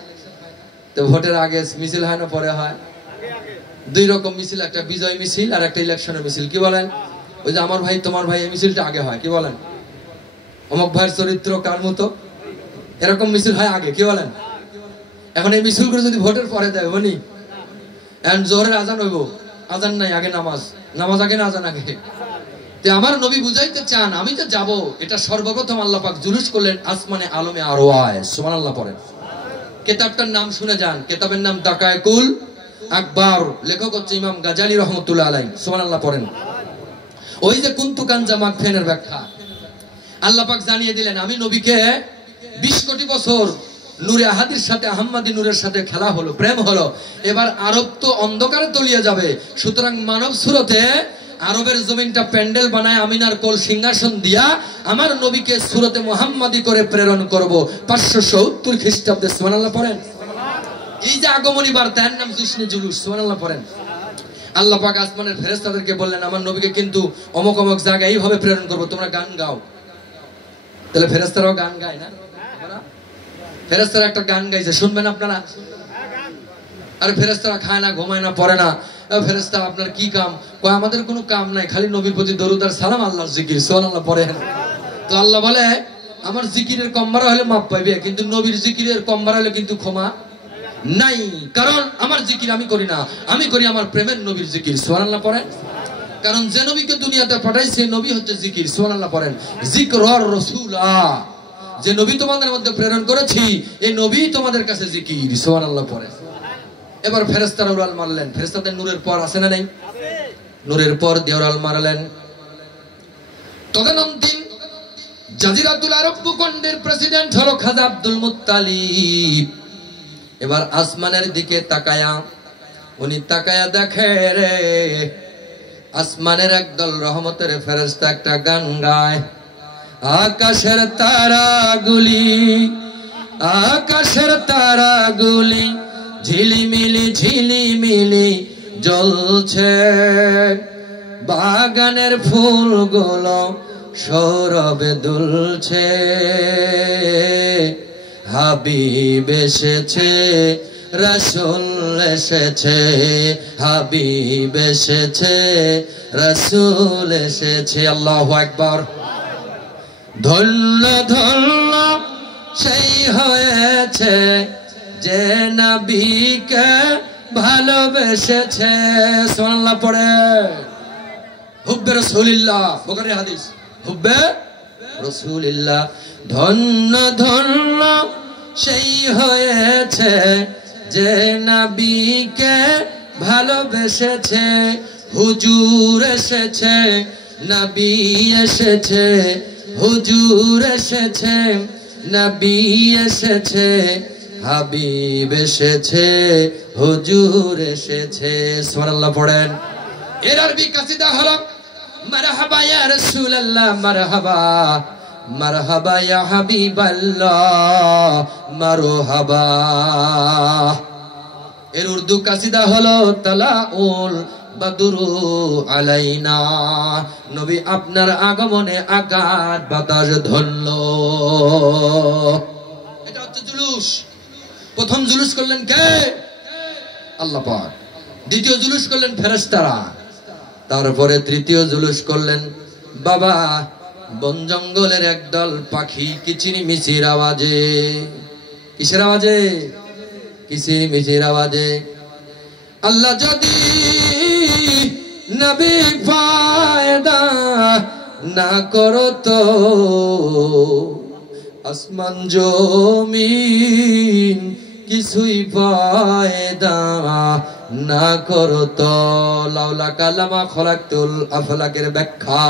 তো, ভোটের আগে মিছিল হয় না পরে হয়? দুই রকম মিছিল, একটা বিজয় মিছিল আর একটা ইলেকশনের মিছিল। কি বলেন? ওই যে আমার ভাই তোমার ভাই, এই মিছিলটা আগে হয়। কি বলেন? অমুক ভাইয়ের চরিত্র কার মতো, এরকম মিছিল হয় আগে। কি বলেন? এখন এই মিছিল করে যদি ভোটের পরে দেয় বনি, এখন জোহরের আজান হইব, আজান নাই, আগে নামাজ, নামাজ আগে না আজান আগে। তো আমার নবী বুঝাইতে চান আমি তো যাব, এটা সর্বপ্রথম আল্লাহ পাক জুলুস করলেন আসমানে আলমে আরওয়ায়। সুবহানাল্লাহ পড়েন। কিতাবটার নাম শুনে যান, কিতাবের নাম দাকায়েকুল আকবার, লেখক হচ্ছে ইমাম গাজালি রহমাতুল্লাহ আলাইহি। সুবহানাল্লাহ পড়েন। ওই যে কুনতু কানজা মাগফিনের ব্যাখ্যা আল্লাহ পাক জানিয়ে দিলেন আমি নবীকে 20 কোটি বছর নূরে আহাদির সাথে, আহম্মদী নূরের সাথে খেলা হলো, প্রেম হলো। এবার আরব তো অন্ধকারে তলিয়ে যাবে, সুতরাং মানব সুরতে আরবের জমিনটা প্যান্ডেল বানায় আমিনার কোল সিংহাসন দিয়া আমার নবীকে সুরতে মুহাম্মাদি করে প্রেরণ করব 570 খ্রিস্টাব্দে। সুবহানাল্লাহ পড়েন। এই যে আগমনী বার্তা, এর নাম জুসনে জুলুস। সুবহানাল্লাহ পড়েন। আল্লাহ পাক আসমানের ফেরেশতাদেরকে বললেন আমার নবীকে কিন্তু অমুক অমুক জায়গায় এইভাবে প্রেরণ করব, তোমরা গান গাও। তাহলে ফেরেশতারাও গান গায় না? ফেরেশতারা একটা গান গাইছে, শুনবেন আপনারা? আর ফেরেশতারা খায় না, ঘুমায় না, পড়ে না। ফেরেশতা আপনার কি কাম? কয় আমাদের কোনো কাম নাই, খালি নবীর প্রতি দরুদ আর সালাম, আল্লাহর জিকির। সুবহানাল্লাহ পড়েন। তো আল্লাহ বলে আমার জিকিরের কম বাড়া হলে মাপ পাইবে, কিন্তু নবীর জিকিরের কম বাড়া হলে কিন্তু ক্ষমা নাই। কারণ আমার জিকির আমি করি না, আমি করি আমার প্রেমের নবীর জিকির। সুবহানাল্লাহ পড়েন। কারণ যে নবীকে দুনিয়াতে পাঠাইছে নবী হচ্ছে জিকির। সুবহানাল্লাহ পড়েন। যিকরুর রাসূলা, যে নবী তোমাদের মধ্যে প্রেরণ করেছি এই নবী তোমাদের কাছে জিকির। সুবহানাল্লাহ পড়েন। এবার ফেরেশতারা উড়াল মারলেন। ফেরেশতাদের নূরের পর আছে না নাই? নূরের পর দিয়ে উড়াল মারলেন। তদানন্তিন জাজিরাতুল আরব ভূখণ্ডের প্রেসিডেন্ট হলো খাজা আব্দুল মুত্তালিব। এবার আসমানের দিকে তাকায়া উনি তাকায়া দেখে রে আসমানের একদল রহমতের ফেরেশতা একটা গান গায়। আকাশের তারাগুলি, আকাশের তারাগুলি ঝিলিমিলি ঝিলিমিলি জ্বলছে, বাগানের ফুলগুলো সৌরভে দুলছে, হাবিব এসেছে, রাসূল এসেছে, হাবিব এসেছে, রাসূল এসেছে। আল্লাহু আকবার। ধন্য ধন্য সেই হয়েছে যে নবীকে ভালোবেসেছে। সুবহানাল্লাহ পড়ে। হুব্বে রাসূলিল্লাহ, বুখারী হাদিস, হুব্বে রাসূলিল্লাহ। ধন্য ধন্য সেই হয়েছে যে নবীকে ভালোবেসেছে, হুজুর এসেছে, নবী এসেছে, হুজুর এসেছে, নবী এসেছে, হাবিব এসেছে, হুজুর এসেছে। সুবহানাল্লাহ পড়েন। এর আরবি কাসিদা হলো মারহাবা ইয়া রাসূলুল্লাহ, মারহাবা মারহাবা ইয়া হাবিবাল্লাহ, মারহাবা। এর উর্দু কাসিদা হলো তালাউল বাদরু আলাইনা, নবী আপনার আগমনে আকাশ বাতাস ধরল। এটা হচ্ছে জুলুস। প্রথম জুলুস করলেন কে? আল্লাহ পাক। দ্বিতীয় জুলুস করলেন ফেরেশতারা। তারপরে তৃতীয় জুলুস করলেন বাবা বন জঙ্গলের একদল পাখি কিচিরি মিচির আওয়াজে। কিসের আওয়াজে? কিচিরি মিচির আওয়াজে। আল্লাহ যদি নবী ফায়দা না করো তো, আসমান জমিন কিছুই ফায়দা না করো তো। লাউলা কালামা খলাকতুল আফলাকের ব্যাখ্যা।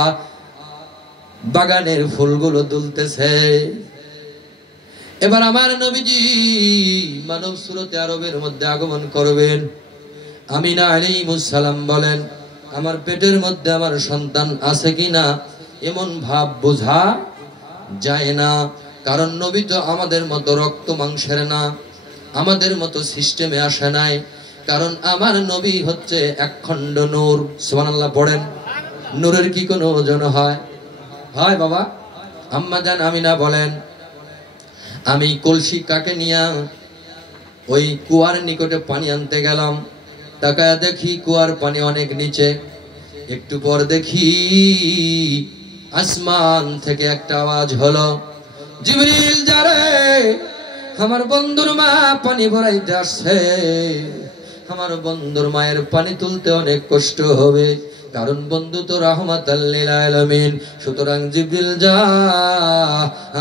বাগানের ফুলগুলো দুলতেছে। এবার আমার নবীজি মানব সুরতে আরবের মধ্যে আগমন করবেন। আমিনা আলাইহিস সালাম বলেন আমার পেটের মধ্যে আমার সন্তান আছে কিনা এমন ভাব বোঝা যায় না, কারণ নবী তো আমাদের মতো রক্ত মাংসের না, আমাদের মতো সিস্টেমে আসে নাই, কারণ আমার নবী হচ্ছে একখণ্ড নূর। সুবহানাল্লাহ পড়েন। নূরের কি কোনো ওজন হয়? হয় বাবা? আম্মা জান আমিনা বলেন আমি কলসি কাকে নিয়া ওই কুয়ার নিকটে পানি আনতে গেলাম, তাকায়া দেখি কুয়ার পানি অনেক নিচে। একটু পর দেখি আসমান থেকে একটা আওয়াজ হলো, জিবরিল যারে আমার বন্ধুর মা পানি ভরাইতে আসছে। আমার বন্ধুর মায়ের পানি তুলতে অনেক কষ্ট হবে, কারণ বন্ধু তো রাহমাতাল লিল আলামিন। সুতরাং জিবরিল যা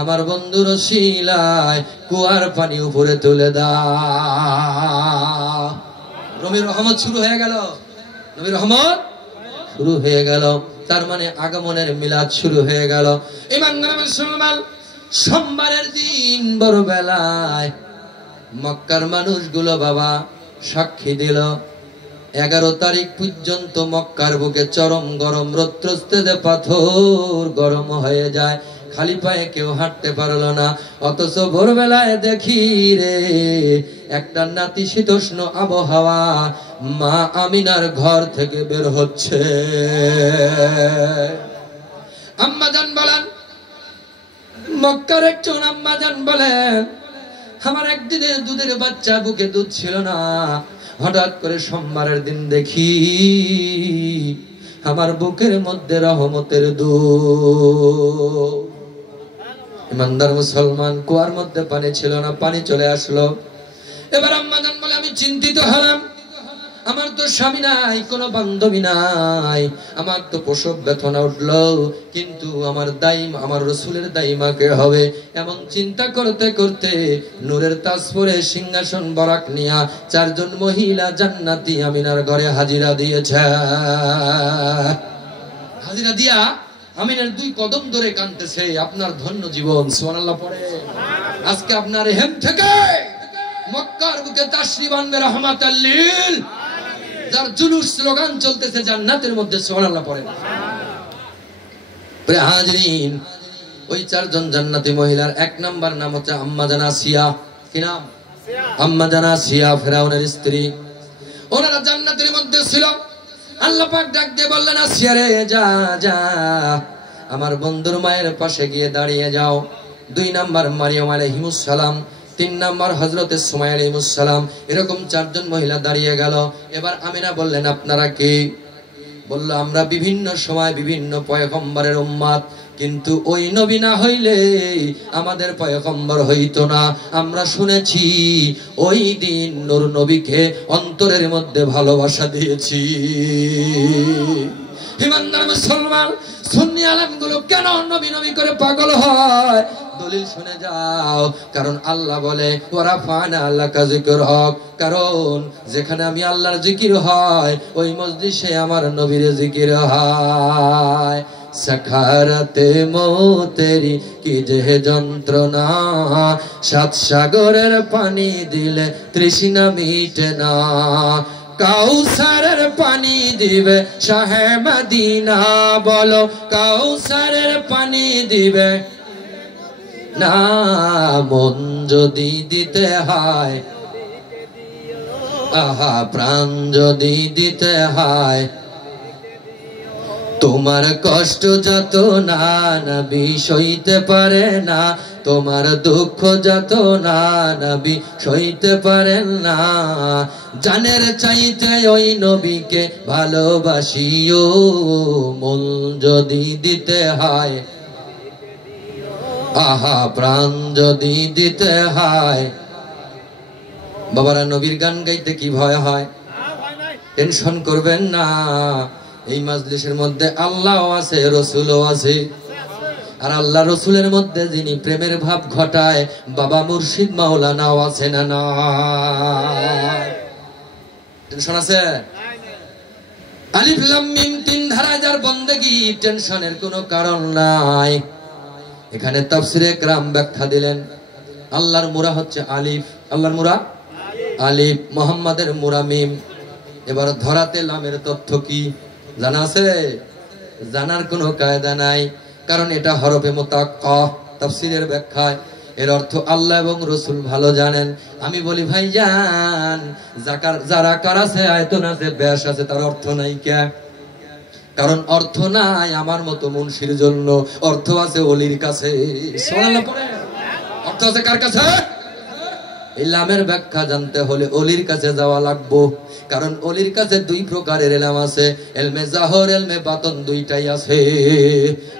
আমার বন্ধুর ওসিলায় কুয়ার পানি উপরে তুলে দাও। নবীর রহমত শুরু হয়ে গেল। নবীর রহমত শুরু হয়ে গেল। তার মানে আগমনের মিলাদ শুরু হয়ে গেল। ইমানদার মুসলমান, সোমবারের দিন বড় বেলায় মক্কার মানুষগুলো বাবা সাক্ষী দিল 11 তারিখ পর্যন্ত মক্কার বুকে চরম গরম, রৌদ্রস্তেজে পাথর গরম হয়ে যায়, খালি পায়ে কেউ হাঁটতে পারলো না। অথচ ভোরবেলায় দেখি রে একটা নাতিশীতোষ্ণ আবহাওয়া মা আমিনার ঘর থেকে বের হচ্ছে। আম্মা জান বলেন, মক্কার একজন আম্মা জান বলেন আমার একদিনের দুধের বাচ্চা, বুকে দুধ ছিল না। হঠাৎ করে সোমবারের দিন দেখি আমার বুকের মধ্যে রহমতের দুধ। ইমানদার মুসলমান, কুয়ার মধ্যে পানি ছিল না, পানি চলে আসলো। এবার আম্মা জান বলে আমি চিন্তিত হলাম, আমার তো স্বামী নাই, কোনো বান্ধবী নাই, আমার তো প্রসব ব্যথনা উঠলো, কিন্তু আমার দাইমা, আমার রাসূলের দাইমাকে হবে। এমন চিন্তা করতে করতে নূরের তাজ পরে সিংহাসন বরাক নিয়া 4 জন মহিলা জান্নাতি আমিনার ঘরে হাজিরা দিয়েছে। হাজিরা দিয়া আমিনার 2 কদম ধরে কাঁদতেছে, আপনার ধন্য জীবন। সুবহানাল্লাহ পড়ে। আজকে আপনার হেম থেকে মক্কার বুকে তাশরিফ আনবে রাহমাতাল লিল, যার জুলুস স্লোগান চলতেছে জান্নাতের মধ্যে। সুবহানাল্লাহ পড়ে। প্রিয় হাজিরিন, ওই 4 জন জান্নাতি মহিলার 1 নাম্বার নাম হচ্ছে আম্মা জান আসিয়া। কি নাম? আম্মা জান আসিয়া, ফেরাউনের স্ত্রী। ওনারা জান্নাতের মধ্যে ছিল। আল্লাহ পাক ডাক দিয়ে বললেন, আসিয়া রে যা যা আমার বন্ধুর মায়ের পাশে গিয়ে দাঁড়িয়ে যাও। 2 নাম্বার মারিয়াম আলাইহিস সালাম, 3 নাম্বার হযরতে সুমাইয়া আলাইহিস সালাম। এরকম 4 জন মহিলা দাঁড়িয়ে গেল। এবার আমিনা বললেন, আপনারা কে? বলল, আমরা বিভিন্ন সময় বিভিন্ন পয়গম্বরের উম্মত, কিন্তু ওই নবী না হইলে আমাদের পয়গম্বর হইতো না। আমরা শুনেছি ওই দিন নূর নবীকে অন্তরের মধ্যে ভালোবাসা দিয়েছি। ইমানদার মুসলমান, সুন্নি আলেমগুলো কেন নবী নবী করে পাগল হয়? দলিল শুনে যাও। কারণ আল্লাহ বলে ওয়ারাফানা লাকা যিকরক, কারণ যেখানে আমি আল্লাহর জিকির হয় ওই মজলিসে আমার নবীর জিকির হয়। সাখারাতে মৌতেরি কি যে যন্ত্রণা, সাত সাগরের পানি দিলে তৃষ্ণা মিটে না, কাউসারের পানি দিবে শাহে মদিনা, বলো কাউসারের পানি দিবে না, মন যদি দিতে হয়, আহা প্রাণ যদি দিতে হয়, তোমার কষ্ট যত না নবী সইতে পারে না, তোমার দুঃখ যত না নবী সইতে পারেন না, জানের চাইতে ওই নবীকে ভালোবাসিও, মন যদি দিতে হয়, আহা প্রাণ যদি দিতে হয়। বাবারা নবীর গান গাইতে কি ভয় হয়? টেনশন করবেন না, এই মাজলিসের মধ্যে আল্লাহ আছে, রসুলও আছে, আর আল্লাহ রসুলের মধ্যে যিনি প্রেমের ভাব ঘটায় বাবা মুর্শিদ মাওলানাও আছে না না? টেনশন আছে? আলিফ লাম মিম তিন ধারা যার বন্দেগী, টেনশনের কোনো কারণ নাই। এখানে তাফসীরে কেরাম ব্যাখ্যা দিলেন, আল্লাহর মুরা হচ্ছে আলিফ, আল্লাহর মুরা আলিফ, মুহাম্মাদের মুরা মিম। এবার ধরাতে লামের তথ্য কি জানা আছে? জানার কোনো কায়দা নাই, কারণ এটা হরফে মুতাক্কা। তাফসীরের ব্যাখ্যায় এর অর্থ আল্লাহ এবং রসুল ভালো জানেন। আমি বলি ভাইজান, যারা কার আছে আয়তন আছে ব্যাস আছে, তার অর্থ নাই কে? কারণ অর্থ নাই আমার মতো মুন্সির জন্য, অর্থ আছে ওলির কাছে। সুবহানাল্লাহ পড়ে। অর্থ আছে কার কাছে? এই লামের ব্যাখ্যা জানতে হলে ওলির কাছে যাওয়া লাগবো, কারণ ওলির কাছে দুই প্রকারের ইলম আছে, ইলমে জাহর ইলমে বাতন দুইটাই আছে।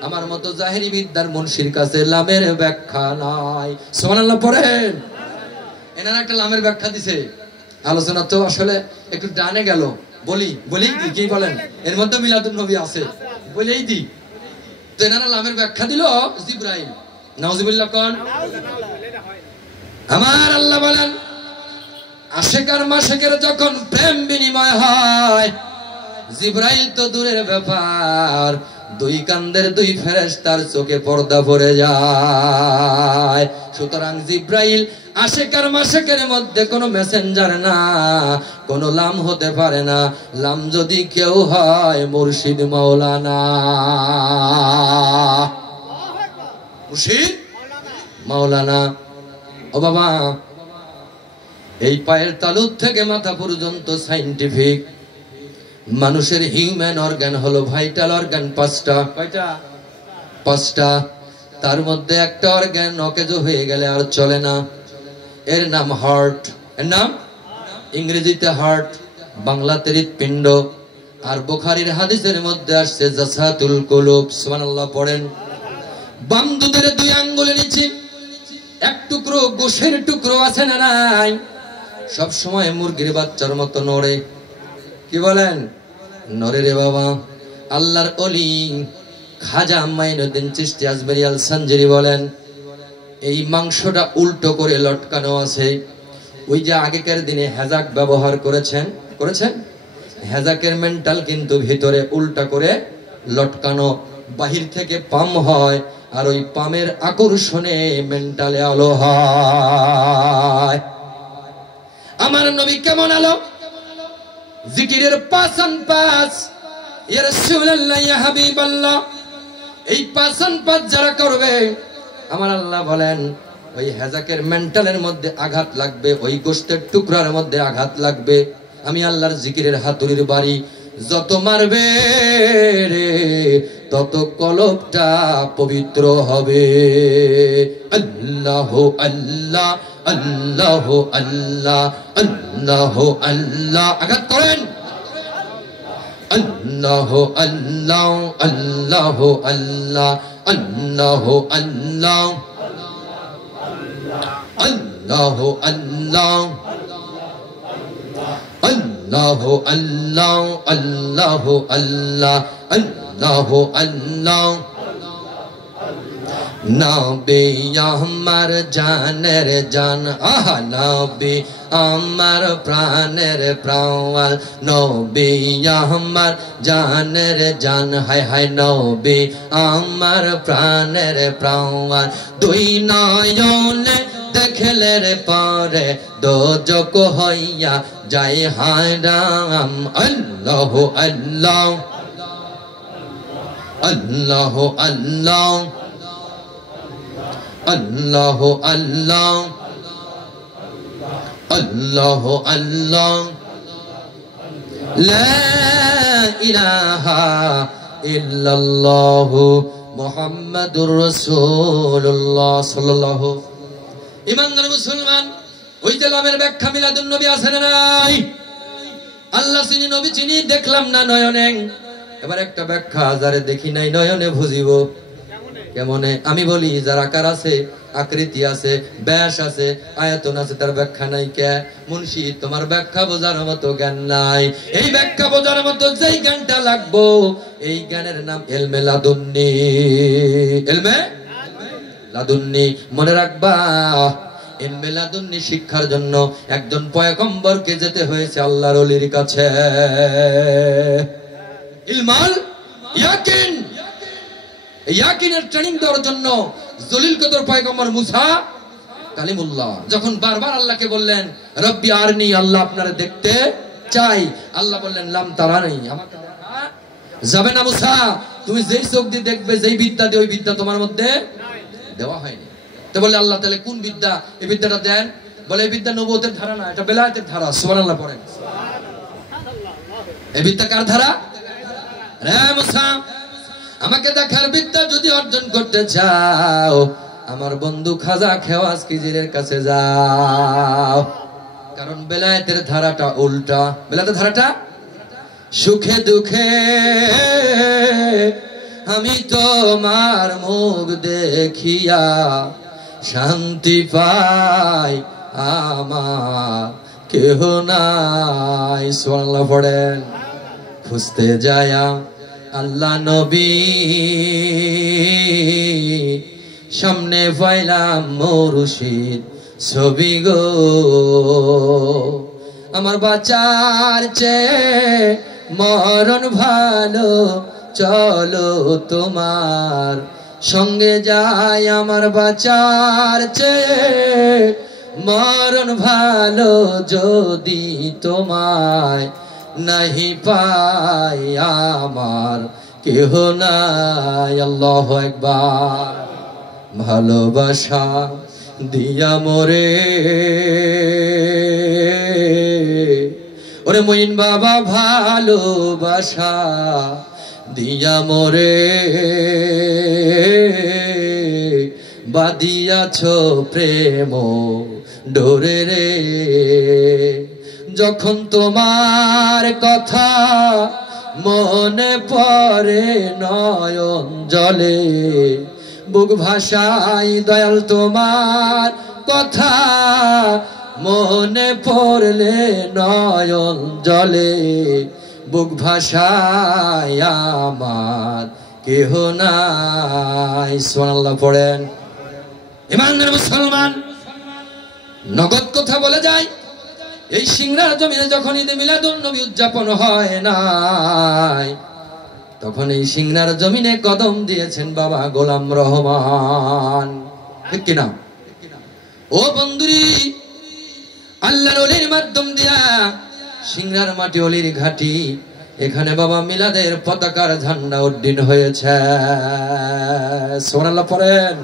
আমার মতো জাহেরি বিদ্যার মুন্সির কাছে লামের ব্যাখ্যা নাই। সুবহানাল্লাহ পড়েন। এনারা একটা লামের ব্যাখ্যা দিছে, আলোচনা তো আসলে একটু ডানে গেল, বলেই দি, কি বলেন? এর মধ্যে মিলাদুন নবী আছে, বলেই দি। তো এনারা লামের ব্যাখ্যা দিল জিবরাইল। নাউজুবিল্লাহ কোন? আমার আল্লাহ বলেন, আশিক আর মাশিকের যখন প্রেম বিনিময় হয়, জিবরাইল তো দূরের ব্যাপার, দুই কান্দের দুই ফেরেশতার চোখে পর্দা পড়ে যায়। সুতরাং জিবরাইল আশিক আর মাশিকের মধ্যে কোনো মেসেঞ্জার না, কোনো লাম হতে পারে না। লাম যদি কেউ হয় মুর্শিদ মাওলানা, মুর্শিদ মাওলানা। ও বাবা, এই পায়ের তালুর থেকে মাথা পর্যন্ত সাইন্টিফিক। মানুষের হিউম্যান অর্গান হলো ভাইটাল অর্গান পাঁচটা। কয়টা? পাঁচটা। তার মধ্যে একটা অর্গান অকেজো হয়ে গেলে আর চলে না, এর নাম হার্ট। এর নাম ইংরেজিতে হার্ট, বাংলাতে হৃৎপিণ্ড। আর বুখারীর হাদিসের মধ্যে আসছে জাসাতুল কুলুব। সুবহানাল্লাহ পড়েন। বাম দুধের দুই আঙ্গুলের নিচে এক টুকরো গোশের টুকরো আছে না নাই? সব সময় মুরগির বাচ্চার মতো নড়ে। কি বলেন? নড়ে রে বাবা। আল্লাহর ওলি খাজা মাইনুদ্দিন চিশতি আজমেরি আল সানজারি বলেন, এই মাংসটা উল্টো করে লটকানো আছে। ওই যে আগেকার দিনে হেজাক ব্যবহার করেছেন, হেজাকের মেন্টাল কিন্তু ভিতরে উল্টা করে লটকানো। বাহির থেকে পাম হয়, আর ওই পামের আকর্ষণে মেন্টালে আলো হয়। আমার নবী কেমন আলো? জিকিরের পাঁচান পাঁচ, ইয়া রাসূলুল্লাহ ইয়া হাবিবাল্লাহ। এই পাঁচান পাঁচ যারা করবে, আমার আল্লাহ বলেন ওই হেজাকের মেন্টালের মধ্যে আঘাত লাগবে, ওই গোশতের টুকরার মধ্যে আঘাত লাগবে। আমি আল্লাহর জিকিরের হাতুড়ির বাড়ি যত মারবে রে, তত কলবটা পবিত্র হবে। আল্লাহ আল্লাহ আল্লাহ আল্লাহ আল্লাহ আল্লাহ। আঘাত করেন। আল্লাহ আল্লাহ আল্লাহ আল্লাহ আল্লাহ আল্লাহ আল্লাহ আল্লাহ আল্লাহ আল্লাহ আল্লাহ আল্লাহ আল্লাহ আল্লাহ নবী আমার জানের জান, আহা নবী আমার প্রাণের প্রাণ, নবী আমার জানের জান, হায় হায় নবী আমার প্রাণের প্রাণ। দুই নয়নে দেখলে রে পরে দোজক হইয়া যায় হারাম। আল্লাহ আল্লাহ আল্লাহ আল্লাহ আল্লাহ আল্লাহ আল্লাহ আল্লাহ লা ইলাহা ইল্লাল্লাহু মুহাম্মাদুর রাসূলুল্লাহ সাল্লাল্লাহু। ইমানদার মুসলমান, ওই যে লাভের ব্যাখ্যা মিলাদুন নবী আছে না নাই? আল্লাহ চিনি নবী চিনি দেখলাম না নয়নে, এবার একটা ব্যাখ্যা যারে দেখি নাই নয়নে বুঝিব কেমনে? আমি বলি যার আকার আছে, আকৃতি আছে, ব্যাস আছে, আয়তন আছে, তার ব্যাখ্যা নাই কে? মুন্সি তোমার ব্যাখ্যা বোঝার মতো জ্ঞান নাই। এই ব্যাখ্যা বোঝার মতো যেই জ্ঞানটা লাগবো, এই জ্ঞানের নাম ইলমে লাদুন্নি। ইলমে লাদুন্নি মনে রাখবা। ইলমে লাদুন্নি শিক্ষার জন্য একজন পয়গম্বরকে যেতে হয়েছে আল্লাহর ওলির কাছে। ইলমাল ইয়াকিন, ইয়াকিনের ট্রেনিং দেওয়ার জন্য জলিল কদর পয়গম্বর মুসা কালিমুল্লাহ যখন বারবার আল্লাহকে বললেন রব্বি আরনি, আল্লাহ আপনারে দেখতে চাই, আল্লাহ বললেন লাম তারানি, আমাকে দেখা যাবে না মুসা, তুমি যেই চোখ দিয়ে দেখবে, যেই বিদ্যা দিয়ে, ওই বিদ্যা তোমার মধ্যে দেওয়া হয়নি। তো বলে আল্লাহ তাহলে কোন বিদ্যা? এই বিদ্যাটা দেন। বলে এই বিদ্যা নবুয়তের ধারা না, এটা বেলায়েতের ধারা। সুবহানাল্লাহ পড়েন। এই বিদ্যা কার ধারা? রে মুসা, আমাকে দেখার বিদ্যা যদি অর্জন করতে চাও, আমার বন্ধু খাজা খেওয়াজ কিজিরের কাছে যাও। কারণ বেলায়েতের ধারাটা উল্টা। বেলায়েতের ধারাটা সুখে দুঃখে আমি তোমার মুখ দেখিয়া শান্তি পাই, আমার কেহ নাই। সুবহানাল্লাহ পড়েন। খুঁজতে যায়া আল্লাহ নবী সামনে পাইলাম মুর্শিদ ছবি গো, আমার বাঁচার চেয়ে মরণ ভালো, চলো তোমার সঙ্গে যাই। আমার বাঁচার চেয়ে মরণ ভালো, যদি তোমায় নাহি পাই, আমার কেহ নাই। আল্লাহু আকবার। ভালোবাসা দিয়া মোরে, ওরে মইন বাবা ভালোবাসা দিয়া মোরে বাদিয়াছ প্রেম ডোরে রে। যখন তোমার কথা মনে পড়ে নয়ন জলে, বুক ভাষাই দয়াল তোমার কথা মনে পড়লে নয়ন জলে, বুক ভাষায় আমার কেহ নাই। সুবহানাল্লাহ পড়েন। ইমানদার মুসলমান, নগদ কথা বলে যায়, এই সিংড়ার জমিনে যখন ঈদে মিলাদুন নবী উদযাপন হয় নাই, তখন এই সিংড়ার জমিনে কদম দিয়েছেন বাবা গোলাম রহমান। ঠিক কিনা? ও বন্ধুরি, আল্লাহর ওলির মাধ্যম দিয়া সিংড়ার মাটি অলির ঘাটি, এখানে বাবা মিলাদের পতাকার ঝান্ডা উড্ডীন হয়েছে। সুবহানাল্লাহ পড়েন।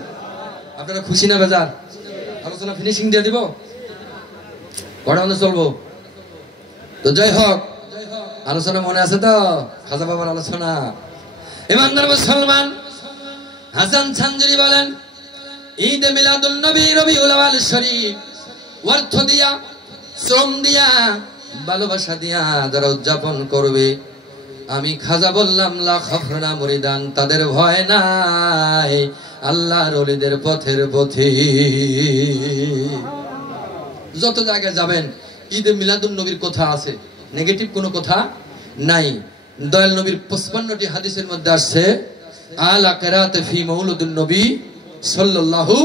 আপনারা খুশি না বেজার? আলোচনা ফিনিশিং দিয়ে দিব, কটা মধ্যে চলবো তো? যাই হোক, আলোচনা মনে আছে তো? খাজা বাবার আলোচনা। ইমানদার মুসলমান, হাসান ছানজুরি বলেন, ঈদে মিলাদুন নবী রবিউল আউয়াল শরীফ অর্থ দিয়া, শ্রম দিয়া, ভালোবাসা দিয়া যারা উদযাপন করবে, আমি খাজা বললাম লা খাফনা মুরিদান, তাদের ভয় নাই, আল্লাহর ওলিদের পথের পথে। যত জায়গায় যাবেন ঈদে মিলাদুন নবীর কথা আছে, নেগেটিভ কোনো কথা নাই। দয়াল নবীর 55টি হাদিসের মধ্যে আসছে আল আকিরাত ফি মাউলুদুন নবী সাল্লাল্লাহু,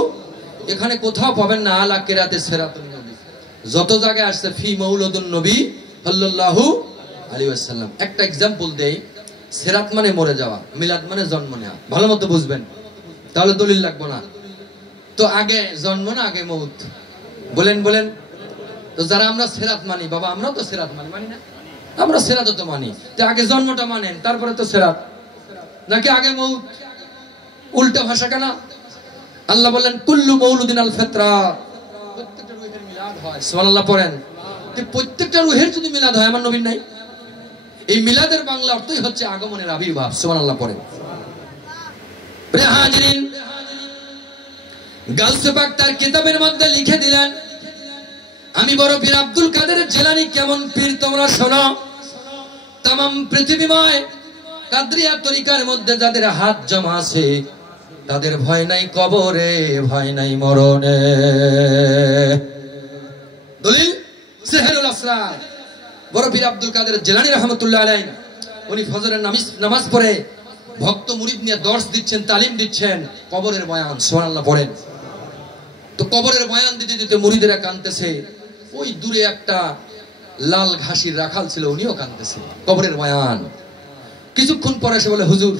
এখানে কোথাও পাবেন না আলা কিরাতে সিরাতুন নবী। যত জায়গায় আসছে ফি মাউলুদুন নবী সাল্লাল্লাহু আলাইহি ওয়াসাল্লাম। একটা एग्जांपल দেই, সিরাত মানে মরে যাওয়া, মিলাদ মানে জন্ম নেওয়া, ভালো মতো বুঝবেন, তাহলে দলিল লাগবে না। তো আগে জন্ম না আগে মউত? বলেন বলেন। তো যারা আমরা সিরাত মানি, বাবা আমরা তো সিরাত মানি না? আমরা সিরাত তো মানি, তো আগে জন্মটা মানেন তারপরে তো সিরাত, নাকি আগে মউত? উল্টা ভাষা কেন? আল্লাহ বললেন কুল্লু মাউলুদিন আল ফিতরা, প্রত্যেকটা রূহের মিলাদ হয়। সুবহানাল্লাহ পড়েন। তো প্রত্যেকটা রূহের যদি মিলাদ হয়, আমার নবীর নাই? এই মিলাদের বাংলা অর্থই হচ্ছে আগমনের আবির্ভাব। সুবহানাল্লাহ পড়েন। প্রিয় হাজিরিন, গাউসে পাক তার কিতাবের মধ্যে লিখে দিলেন, আমি বড় পীর আব্দুল কাদের জিলানী কেমন পীর তোমরা শোনো। तमाम পৃথিবীময় কাদরিয়া তরিকার মধ্যে যাদের হাত জমা আছে, তাদের ভয় নাই কবরে, ভয় নাই মরণে। দলিল সিহরুল আসরার, বড় পীর আব্দুল কাদের জিলানী রাহমাতুল্লাহ আলাইহি, উনি ফজরের নামাজ পড়ে ভক্ত মুরিদ নিয়ে দর্শ দিচ্ছেন, তালিম দিচ্ছেন, কবরের বয়ান। সুবহানাল্লাহ পড়েন। তো কবরের বয়ান দিতে দিতে মুরিদেরা কাঁদতেছে। ওই দূরে একটা লাল ঘাসির রাখাল ছিল, উনিও কাঁদতেছে, কবরের বয়ান। কিছুক্ষণ পরে এসে বলে, হুজুর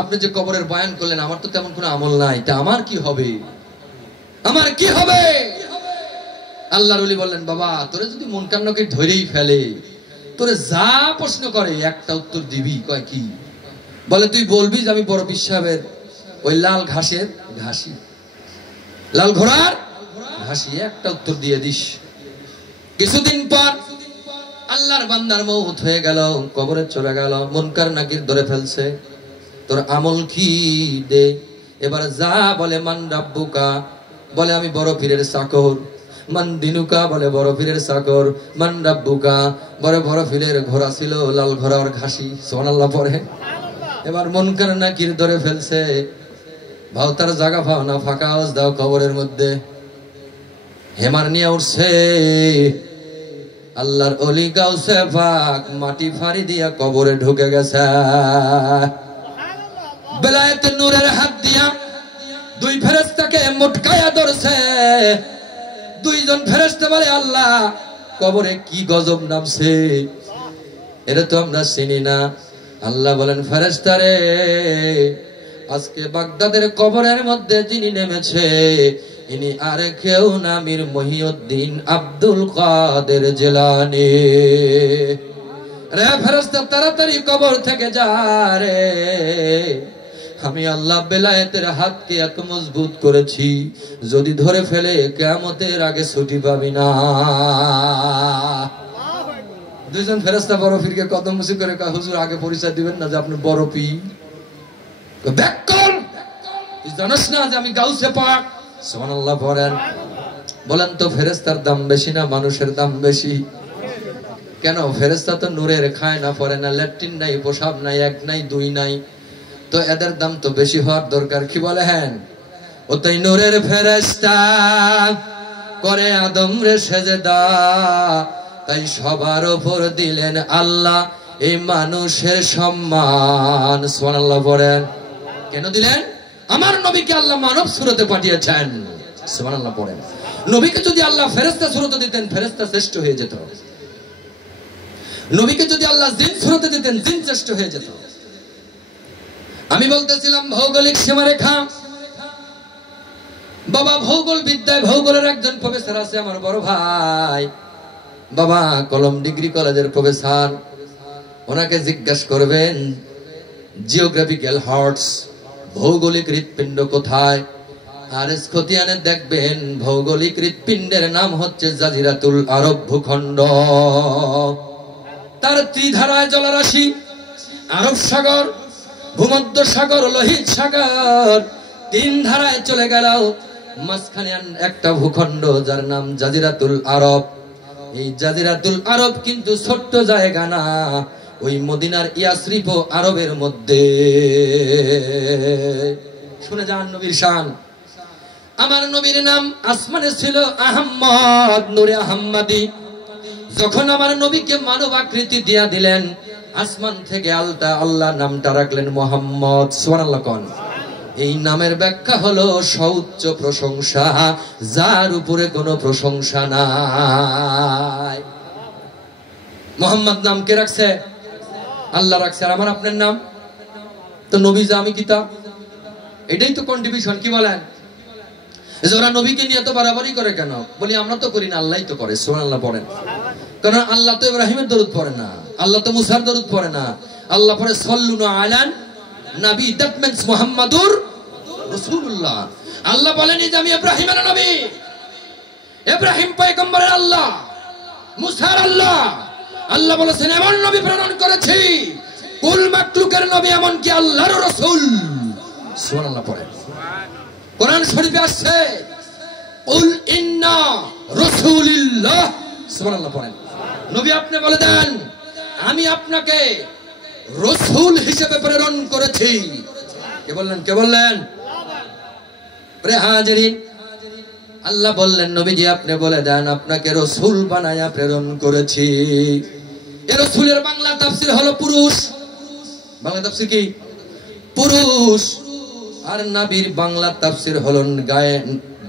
আপনি যে কবরের বয়ান করলেন, আমার তো তেমন কোনো আমল নাই, তা আমার কি হবে? আমার কি হবে? আল্লাহর ওলি বললেন, বাবা তোরে যদি মুনকার নাকির ধরেই ফেলে, তোরে যা প্রশ্ন করে একটা উত্তর দিবি। কয় কি? বলে তুই বলবি যে আমি বড় পীর সাহেবের ওই লাল ঘাসের ঘাসি, লাল ঘোড়ার ঘাসি, একটা উত্তর দিয়ে দিস। কিছুদিন পর আল্লাহর বান্দার মওত হয়ে গেল, কবরে চলে গেল, মুনকার নাকির ধরে ফেলছে। তোর আমল কি দে? এবার যা বলে, মান রাব্বুকা, বলে আমি বড় পীরের চাকর। মান দিনুকা, বলে বড় পীরের চাকর। মান রাব্বুকা, বলে বড় পীরের ঘোড়া ছিল, লাল ঘোড়ার ঘাসি। সুবহানাল্লাহ পড়ে। এবার মুনকার নাকির ধরে ফেলছে, ভাও তার জায়গা পাও না, ফাঁকা আওয়াজ দাও কবরের মধ্যে। হেমার নিয়ে উঠছে, আল্লাহর ওলি গাউসে পাক মাটি ফাড়ি দিয়া কবরে ঢুকে গেছে। বেলায়েতের নূরের হাত দিয়া দুই ফেরেশতাকে মুটকায়া ধরছে। দুইজন ফেরেশতা বলে, আল্লাহ কবরে কি গজব নামছে, এটা তো আমরা চিনি না। আল্লাহ বলেন, ফেরেশতারে আজকে বাগদাদের কবরের মধ্যে যিনি নেমেছে, ইনি আর কেউ না, মীর মহিউদ্দিন আব্দুল কাদের জিলানী। রে ফেরেশতা তাড়াতাড়ি কবর থেকে যা রে, আমি আল্লাহ বেলায়েতের হাতকে এত মজবুত করেছি, যদি ধরে ফেলে কিয়ামতের আগে ছুটি পাবি না। দুইজন ফেরেশতা বড় পীরকে কদম মুসি করে কয়, হুজুর আগে পরিচয় দিবেন না যে আপনি বড় পীর? ব্যাক কর, তুই জানিস না যে আমি গাউসে পাক? সুবহানাল্লাহ পড়েন। বলেন তো ফেরেশতার দাম বেশি না মানুষের দাম বেশি? কেন? ফেরেশতা তো নূরের, খায় না পড়ে না, ল্যাট্রিন নাই, পেশাব নাই, এক নাই দুই নাই, তো এদের দাম তো বেশি হওয়ার দরকার। কি বলে? হ্যাঁ, ও তাই নূরের ফেরেশতা করে আদম রে সেজদা, তাই সবার উপর দিলেন আল্লাহ এই মানুষের সম্মান। সুবহানাল্লাহ পড়েন। কেন দিলেন? আমার নবীকে আল্লাহ মানব সুরতে পাঠিয়েছেন। সুবহানাল্লাহ পড়েন। নবীকে যদি আল্লাহ ফেরেশতা সুরতে দিতেন, ফেরেশতা শ্রেষ্ঠ হয়ে যেত। নবীকে যদি আল্লাহ জিন সুরতে দিতেন, জিন শ্রেষ্ঠ হয়ে যেত। আমি বলতেছিলাম ভৌগোলিক সীমারেখা। বাবা ভৌগোল বিদ্যায় ভৌগোলের একজন প্রফেসর আছে, আমার বড় ভাই, বাবা কলম ডিগ্রি কলেজের প্রফেসর। ওনাকে জিজ্ঞাসা করবেন জিওগ্রাফিক্যাল হার্টস, ভৌগোলিক হৃৎপিণ্ড কোথায়? আর খতিয়ানে দেখবেন ভৌগোলিক হৃৎপিণ্ডের নাম হচ্ছে জাজিরাতুল আরব ভূখণ্ড। তার ত্রিধারায় জলরাশি, আরব সাগর, ভূমধ্য সাগর, লোহিত সাগর, তিন ধারায় চলে গেল। মাঝখানে একটা ভূখণ্ড যার নাম জাজিরাতুল আরব। এই জাজিরাতুল আরব কিন্তু ছোট্ট জায়গা না, ওই মদিনার ইয়াসরিফ আরবের মধ্যে। শুনে যান নবীর শান। আমার নবীর নাম আসমানে ছিল আহম্মদ, নূরে আহম্মদি। যখন আমার নবীকে মানব আকৃতি দিয়া দিলেন, আসমান থেকে আল্লাহ নামটা রাখলেন মুহাম্মদ। সুবহানাল্লাহ কোন। এই নামের ব্যাখ্যা হলো সউচ্চ প্রশংসা, যার উপরে কোনো প্রশংসা নাই। মোহাম্মদ নাম কে রাখছে? আল্লাহ রাখছে। আর আমার আপনার নাম তো নবী জামি কিতাব, এটাই তো কন্ট্রিবিউশন। কি বলেন? ওরা নবীকে নিয়ে তো বাড়াবাড়ি করে কেন? বলি আমরা তো করি না, আল্লাহই তো করে। সুবহানাল্লাহ পড়েন। কারণ আল্লাহ তো ইব্রাহিমের দরুদ পড়ে না, আল্লাহ তো মুসার দরুদ পড়ে না, আল্লাহ পড়ে সাল্লু আলান নবী, দ্যাট মিন্স মুহাম্মাদুর রাসূলুল্লাহ। আল্লাহ বলেনি যে আমি ইব্রাহিমের নবী, ইব্রাহিম পয়গম্বরের আল্লাহ, মুসার আল্লাহ। আল্লাহ বলেছেন এমন নবী প্রেরণ করেছি, কুল মাখলুকের নবী এমনকি আল্লাহর রাসূল। সুবহানাল্লাহ পড়ে। কোরআন শরীফে আসছে কুল ইন্না রাসূলিল্লাহ। সুবহানাল্লাহ পড়েন। নবী আপনি বলে দেন আমি আপনাকে রাসূল হিসেবে প্রেরণ করেছি। কে বললেন? কে বললেন? প্রিয় হাজিরিন, আল্লাহ বললেন নবীজি আপনি বলে দেন আপনাকে রাসূল বানায়া প্রেরণ করেছি। এই রাসূলের বাংলা তাফসীর হলো পুরুষ। বাংলা তাফসীর কি? পুরুষ। আর নবীর বাংলা তাফসীর হলো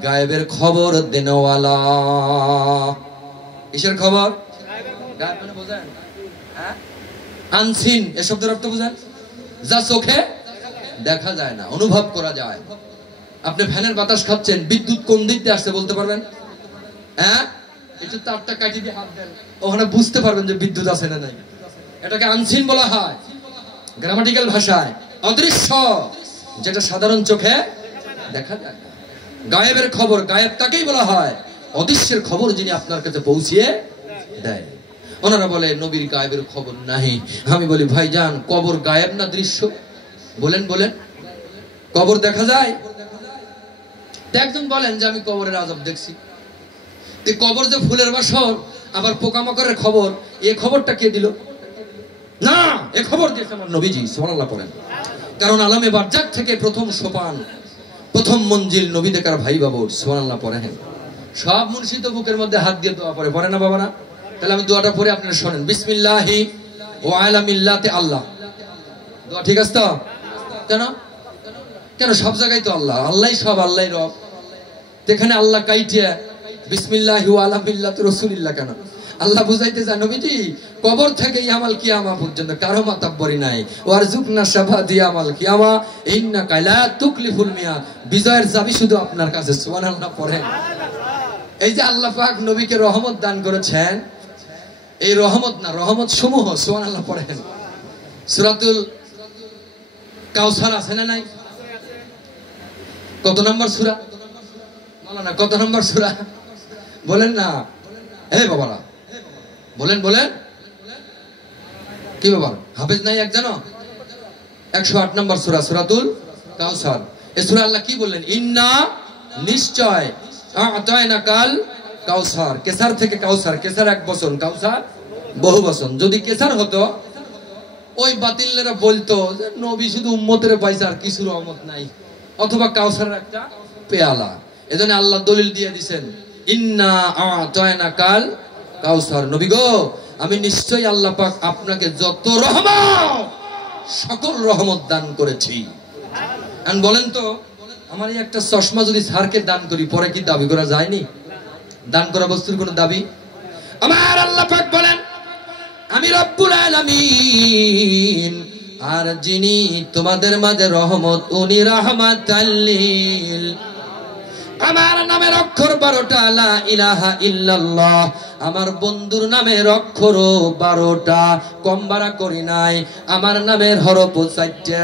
গায়েবের খবর দেনওয়ালা। কিসের খবর? গায়েব মানে বোঝেন? হ্যাঁ, আনসিন। এই শব্দের অর্থ বোঝেন? যা চোখে দেখা যায় না, অনুভব করা যায়। আপনি ফ্যানের বাতাস খাচ্ছেন, বিদ্যুৎ কোন দিক দিয়ে আসছে বলতে পারবেন? হ্যাঁ, একটু তারটা কাটি দিয়ে হাত দেন, ওখানে বুঝতে পারবেন যে বিদ্যুৎ আছে না নাই। এটাকে আনসিন বলা হয় গ্রামাটিক্যাল ভাষায়। অদৃশ্য, যেটা সাধারণ চোখে দেখা যায় না। গায়েবের খবর, গায়েব তাকেই বলা হয় অদৃশ্যের খবর যিনি আপনার কাছে পৌঁছিয়ে দেয়। ওনারা বলে নবীর গায়েবের খবর নাই। আমি বলি ভাইজান, কবর গায়েব না দৃশ্য? বলেন বলেন, কবর দেখা যায়? একজন বলেন যে আমি কবরের আযাব দেখছি। কবর যে ফুলের বাসর, আবার পোকামাকড়ের খবর, এই খবরটা কে দিল? না, এই খবর দিয়েছে আমার নবীজি। সুবহানাল্লাহ পড়েন। কারণ আলামে বারজাক থেকে প্রথম সোপান, প্রথম মঞ্জিল নবী দেখার ভাই বাবুর। সুবহানাল্লাহ পড়েন। সব মুর্শিদ বুকের মধ্যে হাত দিয়ে দোয়া পড়ে, পড়ে না বাবারা? তাহলে আমি দোয়াটা পড়ে আপনারা শোনেন। বিসমিল্লাহি ওয়া আলা মিল্লাতি আল্লাহ। দোয়া ঠিক আছে তো? কেন কেন সব জায়গায় তো আল্লাহ, আল্লাহই সব, আল্লাহই রব। এখানে আল্লাহ কাইটিয়া বিসমিল্লাহি ওয়া আলা মিল্লাতি রাসূলিল্লাহ কেন? আল্লাহ বুঝাইতে চান নবীজি কবর থেকে ইয়ামাল কিয়ামা পর্যন্ত কারো মাতাব্বরি নাই। ওয়ারজুকনা শাফাদি আমাল কিয়ামা ইন্নাকা লা তুকলিফুল মিয়াদ। বিজয়ের চাবি শুধু আপনার কাছে। সুবহানাল্লাহ পড়েন। এই যে আল্লাহ পাক নবীকে রহমত দান করেছেন, এই রহমত না, রহমত সমূহ। সুবহানাল্লাহ পড়েন। সূরাতুল কাউসার আছে না নাই? কত নম্বর সূরা? মাওলানা কত নম্বর সূরা বলেন না? এই বাবারা বলেন বলেন। কি ব্যাপার, হাফেজ নাই এক জানো? 108 নম্বর সূরা, সূরাতুল কাউসার। এই সূরা আল্লাহ কি বললেন? ইন্না, নিশ্চয়, আ'তাইনাকাল কাউসার। কেসার থেকে কাউসার, কেসার এক বচন, কাউসার বহু বচন। যদি কেসার হতো ওই বাতিলরা বলতো যে নবী শুধু উম্মতের পাইছে আর কিছু রহমত নাই, অথবা কাউসারের একটা পেয়ালা। এজন্য আল্লাহ দলিল দিয়ে দিবেন ইন্না আ'তাইনাকাল কাউসার। নবী গো, আমি নিশ্চয়ই আল্লাহ পাক আপনাকে যত রহমত, সকল রহমত দান করেছি। আর বলেন তো, আমার এই একটা চশমা যদি স্যারকে দান করি, পরে কি দাবি করা যায়নি? দান করা বস্তুর কোনো দাবি? আমার আল্লাহ পাক বলেন আমি রব্বুল আলামিন, আর যিনি তোমাদের মাঝে রহমত, উনি রাহমাতাল লিল। আমার নামের অক্ষর 12টা, লা ইলাহা ইল্লাল্লাহ। আমার বন্ধুর নামের অক্ষর 12টা, কম বাড়া করি নাই। আমার নামের হরফ 4টা।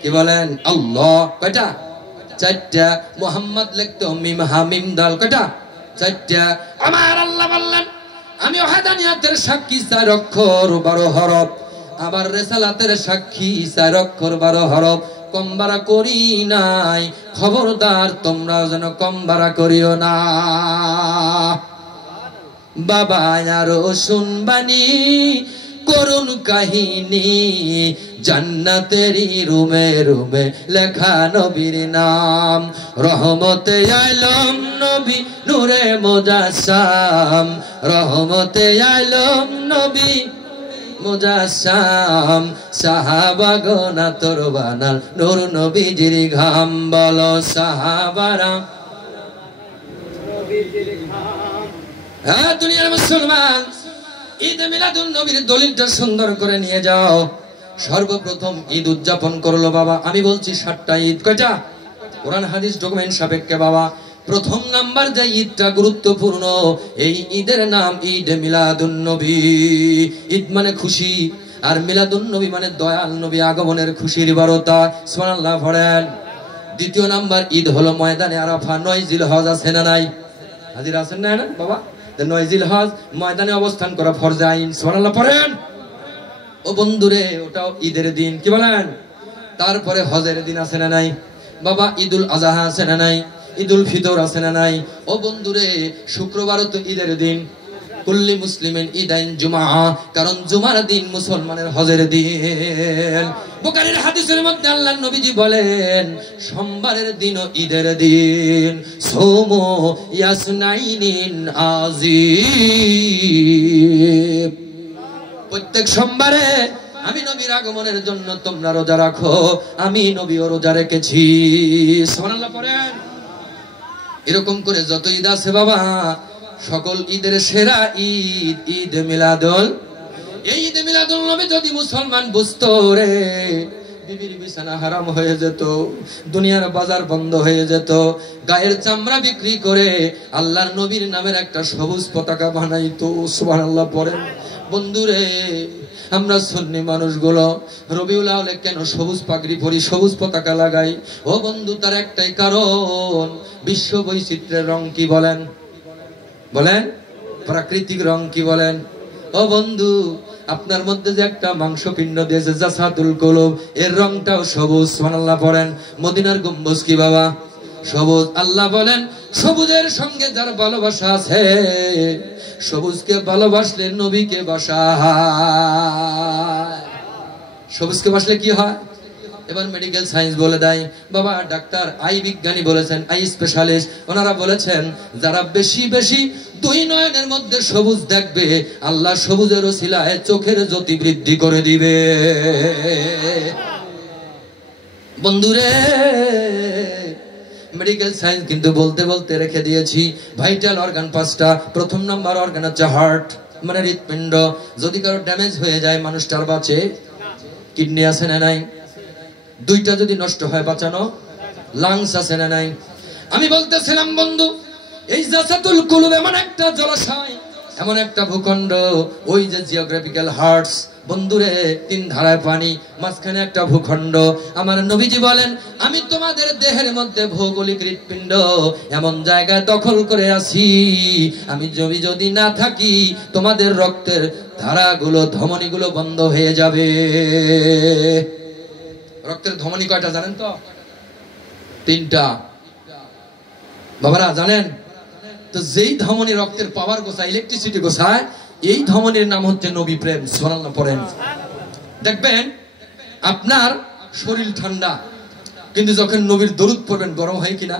কি বলেন? আল্লাহ কয়টা? 4টা। মুহাম্মদ লিখতো মিম হা মিম দাল, কয়টা? 4টা। আমার আল্লাহ বললেন আমি ওয়াহদানিয়াতের সাক্ষী 4 অক্ষর 12 হরফ। আবার রিসালাতের সাক্ষী 4 অক্ষর 12 হরফ। কম বাড়া করি নাই। খবরদার তোমরা যেন কম বাড়া করিও না। বাবা আরো শুনবানি করুণ কাহিনী, জান্নাতেরই রুমে রুমে লেখা নবীর নাম। রহমতে আলম নবী নূরে মুজাসসাম, রহমতে আলম নবী মুজাসসাম সাহাবাগণ আতর বানাল নূর নবীজির ঘাম বলো সাহাবারা নবীজির ঘাম। হ্যাঁ দুনিয়ার মুসলমান, ঈদ মিলাদুন নবীর দলিলটা সুন্দর করে নিয়ে যাও। সর্বপ্রথম ঈদ উদযাপন করলো বাবা, আমি বলছি 7টা ঈদ। কয়টা? কোরআন হাদিস ডকুমেন্ট সাপেক্ষে বাবা প্রথম নাম্বার যে ঈদটা গুরুত্বপূর্ণ, এই ঈদের নাম ঈদ মিলাদুন নবী। ঈদ মানে খুশি, আর মিলাদুন নবী মানে দয়াল নবী আগমনের খুশির বার্তা। সুবহানাল্লাহ পড়েন। দ্বিতীয় নাম্বার ঈদ হলো ময়দানে আরাফা। 9 জিলহজ আছে না নাই? হাজির আছেন না না বাবা? 9 জিলহজ ময়দানে অবস্থান করা ফরজ আইন। সুবহানাল্লাহ পড়েন। ও বন্ধুরে, ওটাও ঈদের দিন। কি বলেন? তারপরে হজের দিন আছে না নাই বাবা? ঈদুল আজহা আছে না নাই? ঈদুল ফিতর আছে না নাই? ও বন্ধুরে, শুক্রবারও তো ঈদের দিন। কুল্লি মুসলিমিন ঈদাইন জুমআ, কারণ জুমার দিন মুসলমানের হজের দিন। বুখারীর হাদিসের মধ্যে আল্লাহর নবীজি বলেন সোমবারের দিনও ঈদের দিন। সোমো ইয়াসনাইনিন আজিব। প্রত্যেক সোমবারে আমি নবীর আগমনের জন্য তোমরা রোজা রাখো, আমি নবীও রোজা রেখেছি। সুবহানাল্লাহ পড়েন। এরকম করে যত ঈদ আছে বাবা, সকল ঈদের সেরা ঈদ ঈদ মিলাদুল। এই ঈদ মিলাদুল নবী যদি মুসলমান বুঝতো রে, বিবির বিছানা হারাম হয়ে যেত, দুনিয়ার বাজার বন্ধ হয়ে যেত, গায়ের চামড়া বিক্রি করে আল্লাহর নবীর নামের একটা সবুজ পতাকা বানাইতো। সুবহানাল্লাহ পড়েন। বন্ধুরে, আমরা সুন্নি মানুষগুলো রবিউল আউয়ালে কেন সবুজ পাগড়ি পরি, সবুজ পতাকা লাগাই? ও বন্ধু, তার একটাই কারণ, বিশ্ব বৈচিত্র্যের রং কি বলেন? বলেন প্রাকৃতিক রং কি বলেন? ও বন্ধু, আপনার মধ্যে যে একটা মাংসপিণ্ড দিয়েছে জাসাতুল কুলুব, এর রংটাও সবুজ। সুবহানাল্লাহ পড়েন। মদিনার গম্বুজ কি বাবা? সবুজ। আল্লাহ বলেন সবুজের সঙ্গে যার ভালোবাসা আছে, সবুজকে ভালোবাসলে নবীকে বাসায়। সবুজকে বাসলে কি হয়? এবার মেডিকেল সায়েন্স বলে দেয় বাবা, ডাক্তার আই বিজ্ঞানী বলেছেন, আই স্পেশালিস্ট, ওনারা বলেছেন যারা বেশি বেশি 2 নয়নের মধ্যে সবুজ দেখবে, আল্লাহ সবুজের ওসিলায় চোখের জ্যোতি বৃদ্ধি করে দিবে। বন্ধুরে, মেডিকেল সায়েন্স কিন্তু বলতে বলতে রেখে দিয়েছি। ভাইটাল অর্গান 5টা। প্রথম নাম্বার অর্গান হচ্ছে হার্ট, মানে হৃৎপিণ্ড। যদি কারো ড্যামেজ হয়ে যায় মানুষটার বাঁচে? কিডনি আছে না নাই? 2টা যদি নষ্ট হয় বাঁচানো? লাংস আছে না নাই? আমি বলতেছিলাম বন্ধু, এই জাসাতুল কুলুব এমন একটা জলাশয়, এমন একটা ভূখণ্ড, ওই যে জিওগ্রাফিক্যাল হার্টস বন্ধুরে, 3 ধারায় পানি, মাঝখানে একটা ভূখণ্ড। আমার নবীজি বলেন আমি তোমাদের দেহের মধ্যে ভৌগোলিক হৃৎপিণ্ড এমন জায়গায় দখল করে আছি, আমি যদি না থাকি তোমাদের রক্তের ধারাগুলো, ধমনীগুলো বন্ধ হয়ে যাবে। রক্তের ধমনী কয়টা জানেন তো? 3টা। বাবারা জানেন তো? যেই ধমনী রক্তের পাওয়ার গোছায়, ইলেকট্রিসিটি গোছায়, এই ধমনীর নাম হচ্ছে নবী প্রেম। সুবহানাল্লাহ পড়েন। দেখবেন আপনার শরীর ঠান্ডা, কিন্তু যখন নবীর দরুদ পড়বেন গরম হয় কিনা?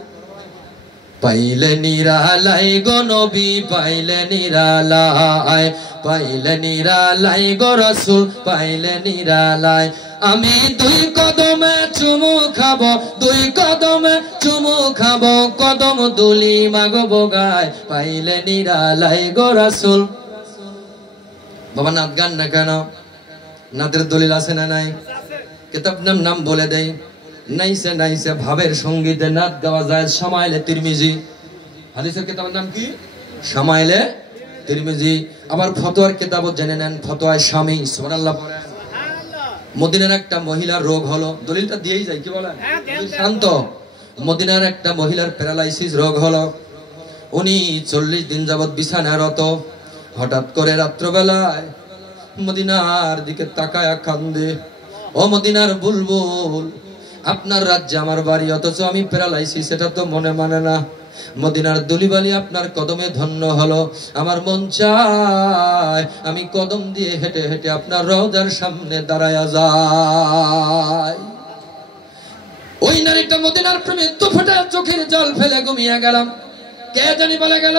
পাইলে নিরালাই গো নবী, পাইলে নিরালাই, পাইলে নিরালাই গো রাসূল, পাইলে নিরালাই। আমি 2 কদমে চুমু খাবো, 2 কদমে চুমু খাবো, কদম দুলি মাগো বগায়, পাইলে নিরালাই গো রাসূল। বাবা নাত গান না কেন? নাতের দলিল আছে না নাই? কিতাব নাম বলে দেই। নাইসে নাইসে ভাবের সঙ্গীতে নাত গাওয়া যায়। শামাইলে তিরমিজি, হাদিসের কিতাবের নাম কি? শামাইলে তিরমিজি। আবার ফতোয়ার কিতাবও জেনে নেন, ফতোয়ায়ে শামী। সুবহানাল্লাহ পড়েন। মদিনার একটা মহিলার রোগ হলো, দলিলটা দিয়েই যায়, কি বলেন? শান্ত। মদিনার একটা মহিলার প্যারালাইসিস রোগ হলো। উনি 40 দিন যাবত বিছানারত। হঠাৎ করে রাত্রবেলায় মদিনার দিকে তাকায়া কান্দে, ও মদিনার বুলবুল, আপনার রাজ্যে আমার বাড়ি, অথচ আমি প্যারালাইসিস, এটা তো মনে মানে না। মদিনার দুলিবালি আপনার কদমে ধন্য হলো, আমার মন চায় আমি কদম দিয়ে হেঁটে হেঁটে আপনার রওজার সামনে দাঁড়ায়া যাই। ওই নারীটা মদিনার প্রেমে দুফোঁটা চোখের জল ফেলে ঘুমিয়ে গেলাম। কে জানি বলে গেল,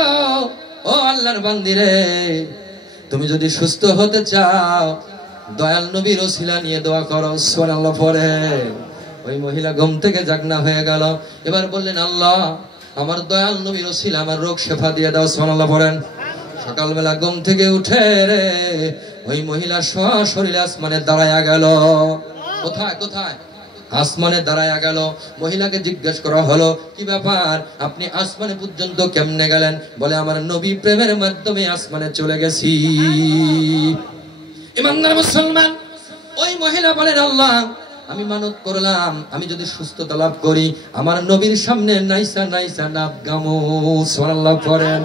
ও আল্লাহর বান্দিরে, তুমি যদি সুস্থ হতে চাও দয়াল নবীর ওসিলা নিয়ে দোয়া করো, সুবহানাল্লাহ পড়ে। ওই মহিলা ঘুম থেকে জাগনা হয়ে গেল, এবার বললেন আল্লাহ আমার দয়াল নবীর ওসিলা আমার রোগ শেফা দিয়ে দাও, সুবহানাল্লাহ পড়েন। সকালবেলা ঘুম থেকে উঠে রে ওই মহিলা সশরীরে আসমানে দাঁড়ায়া গেল। কোথায় কোথায়? আসমানে দাঁড়ায়া গেল। মহিলাকে জিজ্ঞেস করা হলো কি ব্যাপার, আপনি আসমানে পর্যন্ত কেমনে গেলেন? বলে আমার নবী প্রেমের মাধ্যমে আসমানে চলে গেছি। ইমানদার মুসলমান, ওই মহিলা বলেন আল্লাহ আমি মানত করলাম আমি যদি সুস্থতা লাভ করি আমার নবীর সামনে নাইসা নাইসা নাত গামু, সুবহানাল্লাহ পড়েন।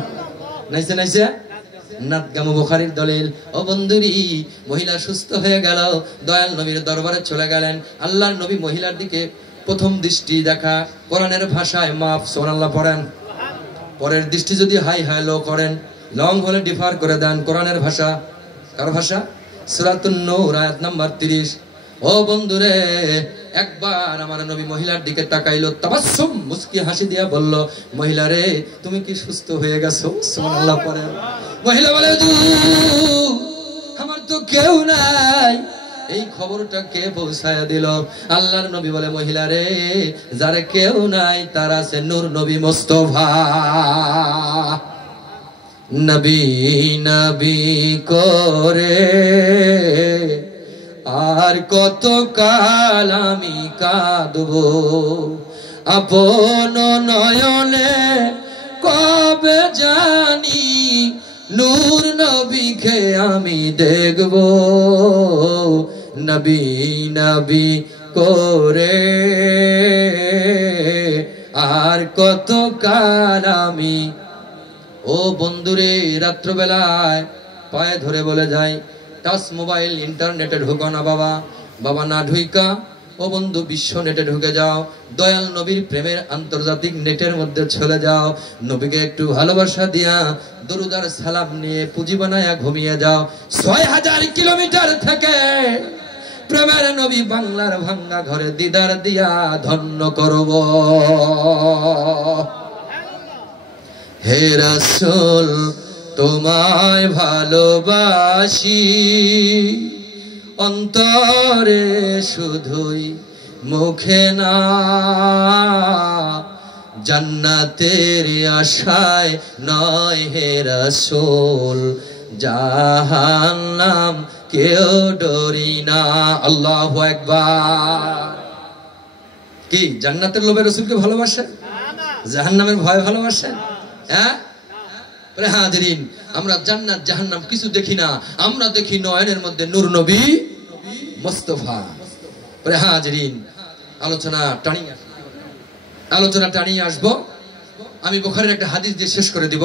নাইসা নাইসা নাত গামু বুখারীর দলিল। ও বন্ধুরি, মহিলা সুস্থ হয়ে গেল, দয়াল নবীর দরবারে চলে গেলেন। আল্লাহর নবী মহিলার দিকে প্রথম দৃষ্টি দেখা কোরআনের ভাষায় মাফ, সুবহানাল্লাহ পড়েন। পরের দৃষ্টি যদি হাই হাই লো করেন, লং হলে ডিফার করে দেন। কোরআনের ভাষা কার ভাষা? সূরাতুন নূর আয়াত নাম্বার 30। ও বন্ধুরে, একবার আমার নবী মহিলার দিকে তাকাইলো, তাবাসসুম মুস্কি হাসি দিয়া বলল মহিলা রে তুমি কি সুস্থ হয়ে গেছো? সুবহানাল্লাহ পড়েন। মহিলা বলে আমার তো কেউ নাই, এই খবরটা কে পৌঁছায়া দিল? আল্লাহর নবী বলে মহিলা রে যারে কেউ নাই তার আছে নূর নবী মুস্তাফা। নবী নবী করে আর কত কাল আমি কাঁদবো, আপন নয়নে কবে জানি নূর নবীকে আমি দেখব। নবী নবী করে আর কত কাল আমি। ও বন্ধুরে, রাত্রবেলায় পায়ে ধরে বলে যাই টাচ মোবাইল ইন্টারনেটে ঢুকো না বাবা, বাবা না ঢুইকা ও বন্ধু বিশ্ব নেটে ঢুকে যাও, দয়াল নবীর প্রেমের আন্তর্জাতিক নেটের মধ্যে চলে যাও, নবীকে একটু ভালোবাসা দিয়া দরুদ আর সালাম নিয়ে পুঁজি বানায়া ঘুমিয়ে যাও। ৬০০০ কিলোমিটার থেকে প্রেমের নবী বাংলার ভাঙ্গা ঘরে দিদার দিয়া ধন্য করব। হে রাসূল তোমায় ভালোবাসি অন্তরে শুধুই মুখে না, জান্নাতের আশায় নয় হে রাসূল, জাহান্নাম কেউ ডরি না। আল্লাহু আকবার। কি জান্নাতের লোভে রাসূলকে ভালোবাসেন? জাহান্নামের ভয় ভালোবাসেন? হ্যাঁ হাজিরিন, আমরা জান্নাত জাহান্নাম কিছু দেখি না, আমরা দেখি নয়নের মধ্যে নূর নবী মুস্তাফা। হাজিরিন, আলোচনা টানিয়ে আসবো। আমি বুখারীর একটা হাদিস দিয়ে শেষ করে দিব।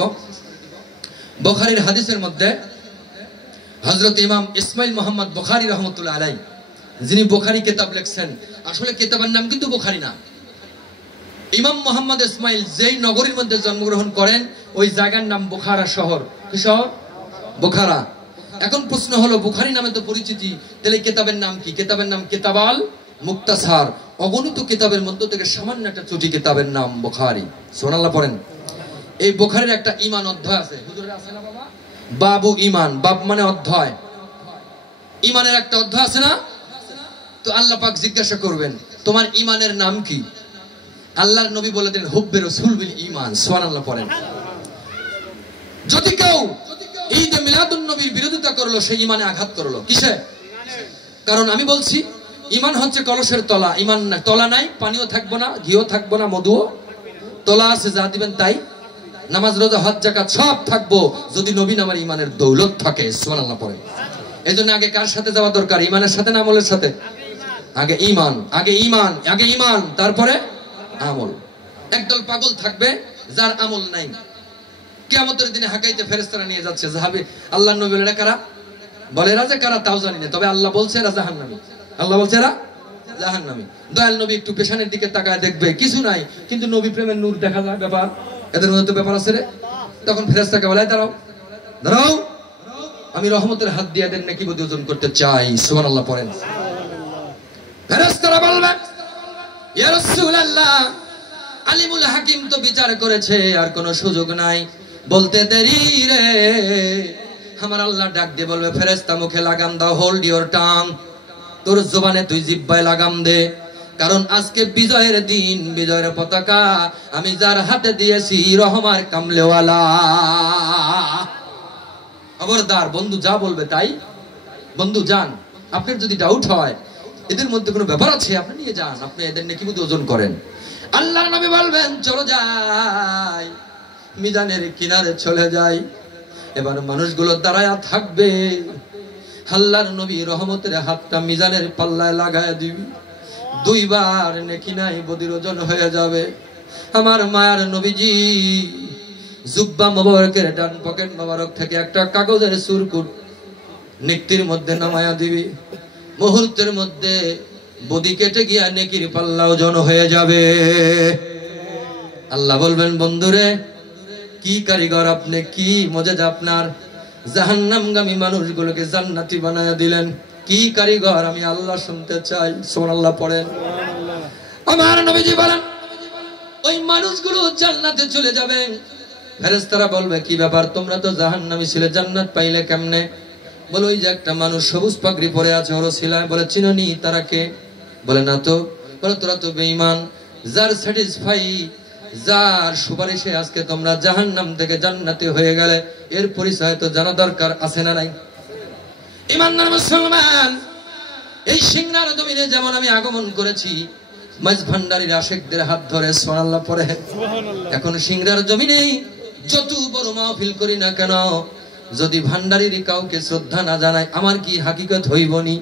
বুখারীর হাদিসের মধ্যে হযরত ইমাম ইসমাইল মুহাম্মদ বুখারী রাহমাতুল্লাহ আলাইহি, যিনি বুখারী কিতাব লিখছেন, আসলে কিতাবের নাম কিন্তু বুখারী না। ইমাম মোহাম্মদ ইসমাইল যেই নগরীর মধ্যে জন্মগ্রহণ করেন ওই জায়গার নাম বুখারা শহর। কি শহর? বুখারা। এখন প্রশ্ন হলো বুখারী নামে তো পরিচিতি, তাহলে কিতাবের নাম কি? কিতাবের নাম কিতাবাল মুক্তাসার। অগণিত কিতাবের মধ্য থেকে সামান্য একটা ছোটি কিতাবের নাম বুখারী। সুবহানাল্লাহ পড়েন। এই বুখারীর একটা ঈমান অধ্যায় আছে, হুজুরের আছে না বাবা? বাবু ঈমান, বাব মানে অধ্যায়, ঈমানের একটা অধ্যায় আছে না? তো আল্লাহ পাক জিজ্ঞাসা করবেন তোমার ঈমানের নাম কি? আল্লাহর নবী বলে দেন হুব্বে রাসূল বিল ঈমান। সুবহানাল্লাহ পড়েন। যদি কেউ ঈদে মিলাদুন নবীর বিরোধিতা করলো সে ঈমানে আঘাত করলো। কিসে? কারণ আমি বলছি ঈমান হচ্ছে কলসের তলা, ঈমান না তলা নাই, পানিও থাকবো না, ঘিও থাকবো না, মধুও। তলা আছে, যা দিবেন তাই। নামাজ রোজা হজ যাকাত সব থাকবো যদি নবী নামের ঈমানের দৌলত থাকে। সুবহানাল্লাহ পড়েন। এজন্য আগে কার সাথে যাওয়া দরকার? ঈমানের সাথে না আমলের সাথে? আগে ঈমান, আগে ঈমান, আগে ঈমান, তারপরে আমল। একদল পাগল থাকবে যার আমল নাই, কিয়ামতের দিনে হাকাইতে ফেরেশতারা নিয়ে যাচ্ছে যাবে। আল্লাহর নবী বলে কারা? বলে এরা যে কারা তাও জানি না, তবে আল্লাহ বলছে এরা জাহান্নামী। আল্লাহ বলছে এরা জাহান্নামী। দয়াল নবী একটু পেছনের দিকে তাকায় দেখবে কিছু নাই, কিন্তু নবী প্রেমের নূর দেখা যায়। ব্যাপার এদের মধ্যে তো ব্যাপার আছে রে। তখন ফেরেশতাকে বলে দাঁড়াও দাঁড়াও, আমি রহমতের হাত দিয়ে এদের নেকি বুদ্ধি অর্জন করতে চাই। সুবহানাল্লাহ পড়েন। ফেরেশতারা বলবে ইয়া রাসূলুল্লাহ আলিমুল হাকিম তো বিচার করেছে, আর কোনো সুযোগ নাই। বলতে দেরি রে আমার আল্লাহ ডাক দিয়ে বলবে ফেরেশতা মুখে লাগাম দাও, হোল্ড ইওর টাং, তোর জবানে তুই জিহ্বায় লাগাম দে, কারণ আজকে বিজয়ের দিন, বিজয়ের পতাকা আমি যার হাতে দিয়েছি রহমার কামলেওয়ালা। খবরদার বন্ধু যা বলবে তাই। বন্ধু যান, আপনার যদি ডাউট হয় এদের মধ্যে কোনো ব্যাপার আছে আপনি নিয়ে যান, আপনি এদের নেকি বুদ্ধি ওজন করেন। আল্লাহর নবী বলবেন চলো যাই, মিজানের কিনারে চলে যাই। এবার মানুষগুলো দাঁড়ায়া থাকবে, আল্লাহর নবী রহমতের হাতটা মিজানের পাল্লায় লাগায় দিবি, দুইবার নেকি নাই বদির ওজন হয়ে যাবে। আমার মায়ার নবীজি জুব্বা মোবারকের ডান পকেট মোবারক থেকে একটা কাগজের সুরকুট নেকির মধ্যে নামায়া দিবি, মুহূর্তের মধ্যে বদি কেটে গিয়া নেকির পাল্লা ওজন হয়ে যাবে। আল্লাহ বলবেন বন্ধুরে কি কারিগর আপনি, কি মজেজা আপনার, জাহান্নামগামী মানুষগুলোকে জান্নাতি বানায়া দিলেন, কি কারিগর আমি আল্লাহ শুনতে চাই। সুবহানাল্লাহ পড়েন। আমার নবীজি বলেন ওই মানুষগুলো জান্নাতে চলে যাবে। ফেরেশতারা বলবে কি ব্যাপার, তোমরা তো জাহান্নামী ছিলে, জান্নাত পাইলে কেমনে? বলে ওই যে একটা মানুষ সবুজ পাগড়ি পরে আছে ওর সিলায়। বলে চিনি তারা কে? বলে না তো। বলে তোরা তো বেঈমান, যার স্যাটিসফাই, যার সুপারিশে আজকে তোমরা জাহান্নাম থেকে জান্নাতে হয়ে গেলে, এর পরিচয় তো জানা দরকার আছে না নাই? ইমানদার মুসলমান, এই সিংহার জমিনে যেমন আমি আগমন করেছি মাইজ ভান্ডারীর আশিকদের হাত ধরে সুবহানাল্লাহ পড়ে, এখন সিংহার জমিনে যত বড় মাহফিল করি না কেন, যদি ভান্ডারীর কাউকে শ্রদ্ধা না জানাই আমার কি হাকিকত হইবনি?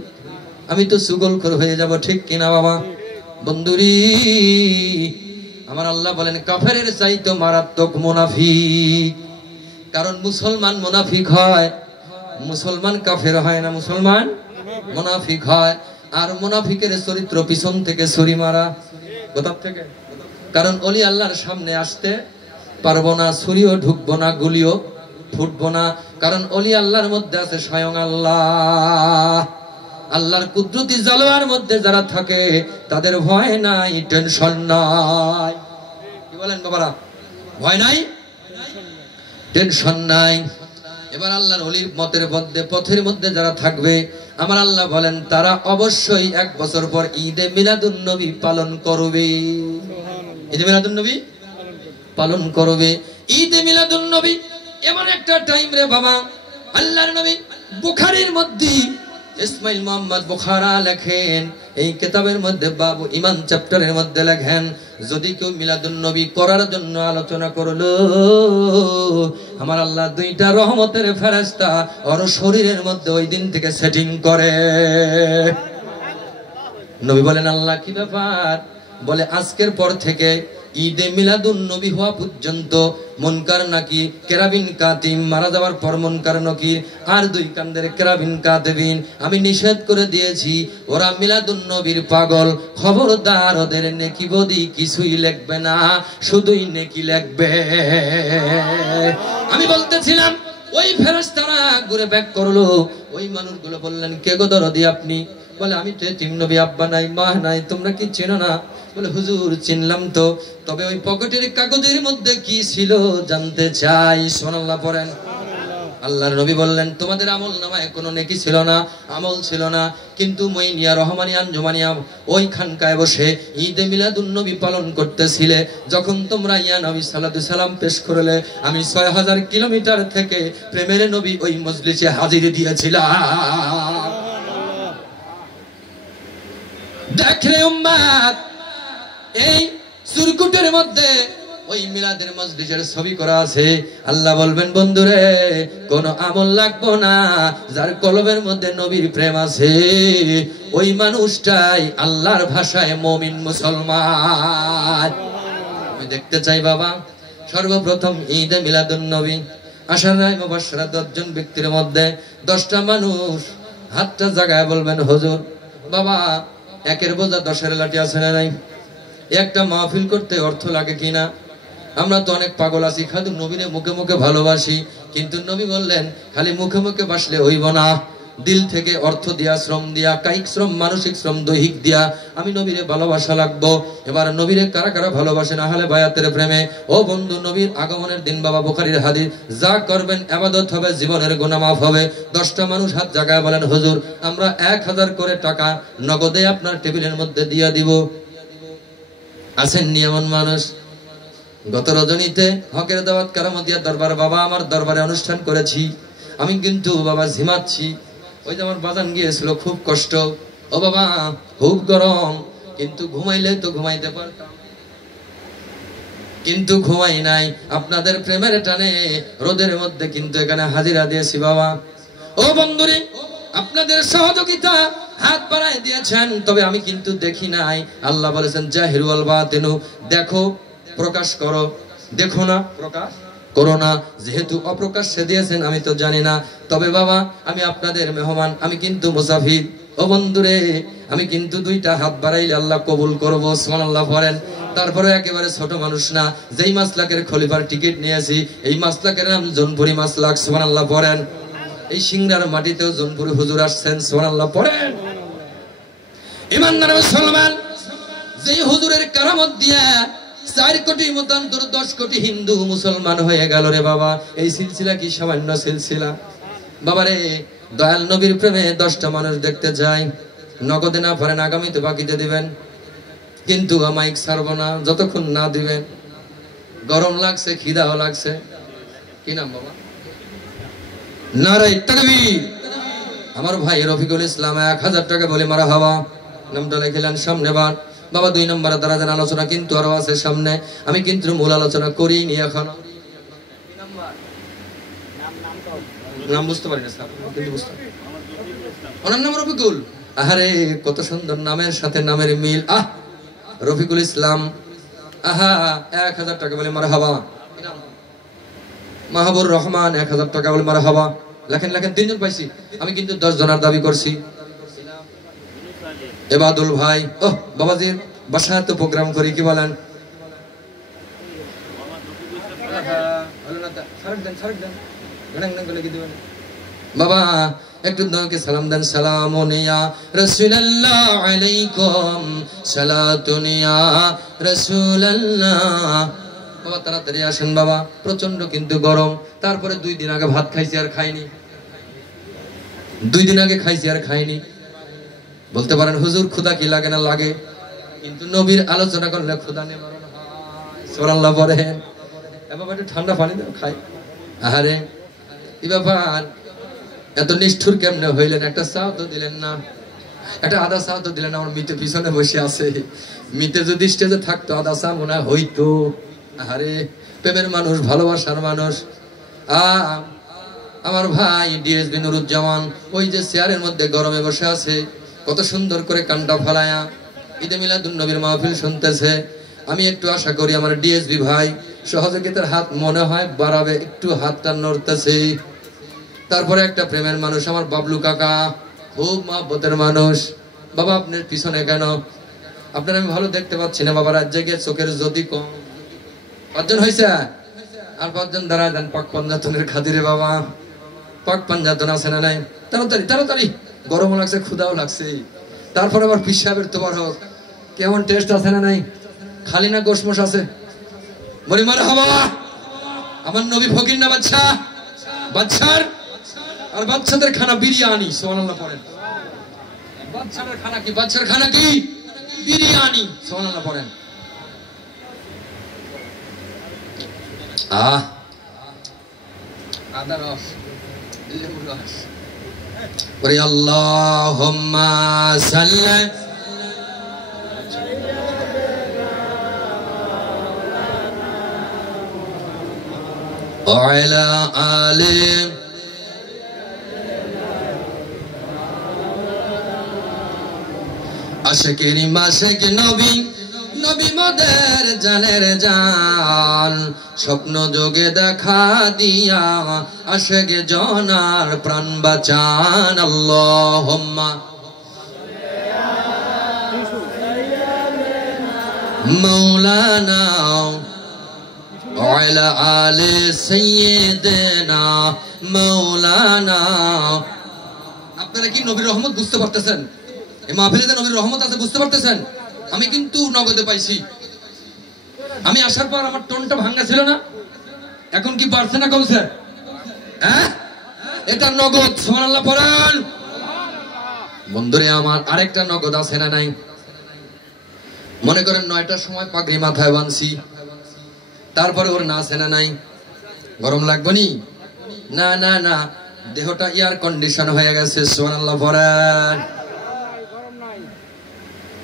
আমি তো সুগলখোর হয়ে যাব, ঠিক কিনা বাবা? বন্ধুরি আমার আল্লাহ বলেন কাফেরের চাইতে মারাত্মক মুনাফিক, কারণ মুসলমান মুনাফিক হয়, মুসলমান কাফের হয় না, মুসলমান মুনাফিক হয়। আর মুনাফিকের চরিত্র পিছন থেকে ছুরি মারা, কোথা থেকে? কারণ ওলি আল্লাহর সামনে আসতে পারবো না, ছুরিও ঢুকবো না, গুলিও ফুটবো না, কারণ ওলি আল্লাহর মধ্যে আছে স্বয়ং আল্লাহ। আল্লাহর কুদরতি জালোয়ার মধ্যে যারা থাকে তাদের ভয় নাই, টেনশন নাই। কি বলেন বাবারা? ভয় নাই, টেনশন নাই। এবার আল্লাহর ওলির মতের মধ্যে, পথের মধ্যে যারা থাকবে আমার আল্লাহ বলেন তারা অবশ্যই 1 বছর পর ঈদে মিলাদুন নবী পালন করবে। ঈদে মিলাদুন নবী পালন করবে। ঈদে মিলাদুন নবী এমন একটা টাইম রে বাবা, আল্লাহর নবী বুখারীর মধ্যে ইসমাইল মোহাম্মদ বুখারা লেখেন, এই কিতাবের মধ্যে বাবু ঈমান চ্যাপ্টারের মধ্যে লেখেন, যদি কেউ মিলাদুন নবী করার জন্য আলোচনা করলো, আমার আল্লাহ 2টা রহমতের ফেরেশতা ওর শরীরের মধ্যে ওই দিন থেকে সেটিং করে। নবী বলেন আল্লাহ কি ব্যাপার? বলে আজকের পর থেকে ঈদে মিলাদুন নবী হওয়া পর্যন্ত মুনকার নাকির কেরাবিন কাতিম, মারা যাওয়ার পর মুনকার নকির আর 2 কান্দের কেরাবিন কাতিবিন আমি নিষেধ করে দিয়েছি। ওরা মিলাদুন নবীর পাগল, খবরদার ওদের নেকি বদি কিছুই লিখবে না, শুধুই নেকি লিখবে। আমি বলতেছিলাম ওই ফেরেশতারা ঘুরে ব্যাক করলো, ওই মানুষগুলো বললেন কে গো দরদি আপনি? বলে আমি তো এতিম নবী, আব্বা নাই মা নাই, তোমরা কি চেনো না? বলে হুজুর চিনলাম তো, তবে ওই পকেটের কাগজের মধ্যে কি ছিল জানতে চাই। সুবহানাল্লাহ পড়েন। আল্লাহর নবী বললেন তোমাদের আমল নামায় কোনো নেকি ছিল না, আমল ছিল না, কিন্তু মইনিয়া রহমানিয়া আঞ্জুমানিয়া ওই খানকায় বসে ঈদে মিলাদুন নবী পালন করতেছিলে, যখন তোমরা ইয়া নবী সাল্লাল্লাহু আলাইহি সাল্লাম পেশ করলে, আমি 6000 কিলোমিটার থেকে প্রেমের নবী ওই মজলিসে হাজির দিয়েছিলাম। দেখরে উম্মত, এই সুরকুটের মধ্যে ওই মিলাদের মজলিসের ছবি করা আছে। আল্লাহ বলবেন বন্ধুরে কোন আমল লাগবো না, যার কলবের মধ্যে নবীর প্রেম আছে ওই মানুষটাই আল্লাহর ভাষায় মুমিন মুসলমান। আমি দেখতে চাই বাবা সর্বপ্রথম ঈদে মিলাদুন নবী আশারায়ে মুবাশশারা 10 জন ব্যক্তির মধ্যে 10টা মানুষ হাতটা জাগায় বলবেন হুজুর বাবা একের বোঝা 10-এর লাঠি আছে না নাই? একটা মাহফিল করতে অর্থ লাগে কিনা? আমরা তো অনেক পাগল আছি, খালি নবীরে মুখে মুখে ভালোবাসি, কিন্তু নবী বললেন খালি মুখে মুখে বাসলে হইব না, দিল থেকে অর্থ দিয়া, শ্রম দিয়া, কায়িক শ্রম, মানসিক শ্রম, দৈহিক দিয়া আমি নবীরে ভালোবাসা লাগবো। এবার নবীরে কারা কারা ভালোবাসেন আহলে বায়াতের প্রেমে? ও বন্ধু, নবীর আগমনের দিন বাবা বুখারীর হাদিস, যা করবেন ইবাদত হবে, জীবনের গুনাহ মাফ হবে। 10টা মানুষ হাত জাগায় বলেন, হুজুর আমরা 1000 করে টাকা নগদে আপনার টেবিলের মধ্যে দিয়া দিব। আছেন নিয়মন মানুষ? গত রজনীতে হকের দাওয়াত কারামতিয়া দরবার বাবা আমার দরবারে অনুষ্ঠান করেছি, আমি কিন্তু বাবা ঝিমাচ্ছি। ওই যে আমার বাজান গিয়েছিল, খুব কষ্ট, ও বাবা খুব গরম, কিন্তু ঘুমাইলে তো ঘুমাইতে পারতাম, কিন্তু ঘুমাই নাই। আপনাদের প্রেমের টানে রোদের মধ্যে কিন্তু এখানে হাজিরা দিয়েছি বাবা। ও বন্ধুরে, আপনাদের সহযোগিতা হাত বাড়ায় দিয়েছেন, তবে আমি কিন্তু দেখি নাই। আল্লাহ বলেছেন জাহিরু আল বাতিনু, দেখো প্রকাশ করো, দেখো না প্রকাশ করো না। যেহেতু অপ্রকাশ্যে দিয়েছেন আমি তো জানি না, তবে বাবা আমি আপনাদের মেহমান, আমি কিন্তু মুসাফির। ও বন্ধুরে, আমি কিন্তু 2টা হাত বাড়াইলে আল্লাহ কবুল করবো, সুবহানাল্লাহ পড়েন। তারপরে একেবারে ছোট মানুষ না, যেই মাসলাকের খলিফার টিকিট নিয়েছি, এই মাসলাকের নাম জোনপুরি মাসলাক, সুবহানাল্লাহ পড়েন। এই সিংড়ার মাটিতেও জোনপুরি হুজুর আসছেন, সুবহানাল্লাহ পড়েন। ইমানদার মুসলমান, যেই হুজুরের কারামত দিয়া 4 কোটি মতান্তর 10 কোটি হিন্দু মুসলমান হয়ে গেল রে বাবা। এই সিলসিলা কি সামান্য সিলসিলা? বাবারে, দয়াল নবীর প্রেমে 10টা মানুষ দেখতে যায়, নগদে না পারেন আগামীতে বাকিতে দিবেন, কিন্তু মাইক ছাড়বো না যতক্ষণ না দিবেন। গরম লাগছে, খিদাও লাগছে। কি নাম বাবা? নারায়ে তাকবীর। আমার ভাই রফিকুল ইসলাম 1000 টাকা বলে মারহাবা, নামটা লিখলেন সামনে। বাবা 2 নম্বরে দাঁড়াতেন, আলোচনা কিন্তু আরো আছে সামনে, আমি কিন্তু মূল আলোচনা করিনি এখন। নাম বুঝতে পারি না স্যার, কিন্তু বুঝতে ওনার নাম রফিকুল। আহারে কত সুন্দর নামের সাথে নামের মিল। রফিকুল ইসলাম, আহা 1000 টাকা বলে মারহাবা। মাহবুর রহমান 1000 টাকা বলে মারহাবা। লেখেন 3জন পাইছি, আমি কিন্তু 10 জনের দাবি করছি। এবাদুল ভাই, বাবাজির বাসায় তো প্রোগ্রাম করি, কি বলেন? বাবা একটু দোকে সালাম দেন। সালামুনিয়া রাসূলুল্লাহ আলাইকুম, সালাতুনিয়া রাসূলুল্লাহ। বাবা তাড়াতাড়ি আসেন বাবা, প্রচন্ড কিন্তু গরম। তারপরে 2 দিন আগে ভাত খাইছি আর খাইনি, 2 দিন আগে খাইছি আর খাইনি। বলতে পারেন হুজুর ক্ষুধা কি লাগে না? লাগে, কিন্তু নবীর আলোচনা করলে ক্ষুধা নিবারণ হয়, সুবহানাল্লাহ পড়েন। বাবা একটু ঠান্ডা পানি দাও, খাই। আহারে এই ব্যাপার, এত নিষ্ঠুর কেমনে হইলেন? একটা চাও তো দিলেন না, একটা আদা চাও তো দিলেন না। আমার মিতে পিছনে বসে আছে, মিতে যদি স্টেজে থাকতো আদা চা মনে হইতো। আহারে প্রেমের মানুষ, ভালোবাসার মানুষ। আমার ভাই ডিএসবি নুরুজ্জামান ওই যে চেয়ারের মধ্যে গরমে বসে আছে, কত সুন্দর করে কানটা ফালায়া ঈদে মিলাদুন নবীর মাহফিল শুনতেছে। আমি একটু আশা করি আমার ডিএসবি ভাই সহযোগিতার হাত মনে হয় বাড়াবে, একটু হাতটা নড়তেছে। তারপরে একটা প্রেমের মানুষ আমার বাবলু কাকা, খুব মহব্বতের মানুষ। বাবা আপনার পিছনে কেন? আপনার আমি ভালো দেখতে পাচ্ছি না বাবা, রাত জেগে চোখের যদি কম। 5 জন হয়েছে, আর 5 জন দাঁড়ায় দেন। পাক পাঞ্জাতনের খাদিরে বাবা, পাক পাঞ্জাতন আছে না নাই? তাড়াতাড়ি তাড়াতাড়ি, গরমও লাগছে, ক্ষুধাও লাগছে। তারপরে আবার পিস সাহেবের তোমার হোক, কেমন টেস্ট আছে না নাই? খালি না গোশমোশ আছে? বলি মারহাবা। আমার নবী ফকির না বাচ্চা, বাচ্চার আর বাচ্চাদের খানা বিরিয়ানি, সুবহানাল্লাহ পড়েন। বাচ্চাদের খানা কি? বাচ্চার খানা কি? বিরিয়ানি, সুবহানাল্লাহ পড়েন। আদা রস, লেবু রস। ওরে আল্লাহুম্মা সাল্লি আলা আলি আশিকের মাশিক নবী, নবী মোদের জানের জান। স্বপ্ন যোগে দেখা দিয়া আশিক জনার প্রাণ বাঁচান। আল্লাহুম্মা মাওলানা আলা আলি সাইয়্যিদিনা মাওলানা। আপনারা কি নবীর রহমত বুঝতে পারতেছেন? এই মাহফিলে নবীর রহমত আছে বুঝতে পারতেছেন? আমি কিন্তু নগদে পাইছি। আমি আসার পর আমার টোনটা ভাঙা ছিল না, এখন কি বাড়ছে না কমছে? হ্যাঁ, এটা নগদ। সুবহানাল্লাহ পড়েন। বন্ধুরে আমার, আরেকটা নগদ আছে না নাই? মনে করেন 9টার সময় পাগড়ি মাথায় বানছি, তারপরে ওর না আছে না নাই? গরম লাগবে নি? না না না, দেহটা এয়ার কন্ডিশন হয়ে গেছে। সুবহানাল্লাহ পড়েন।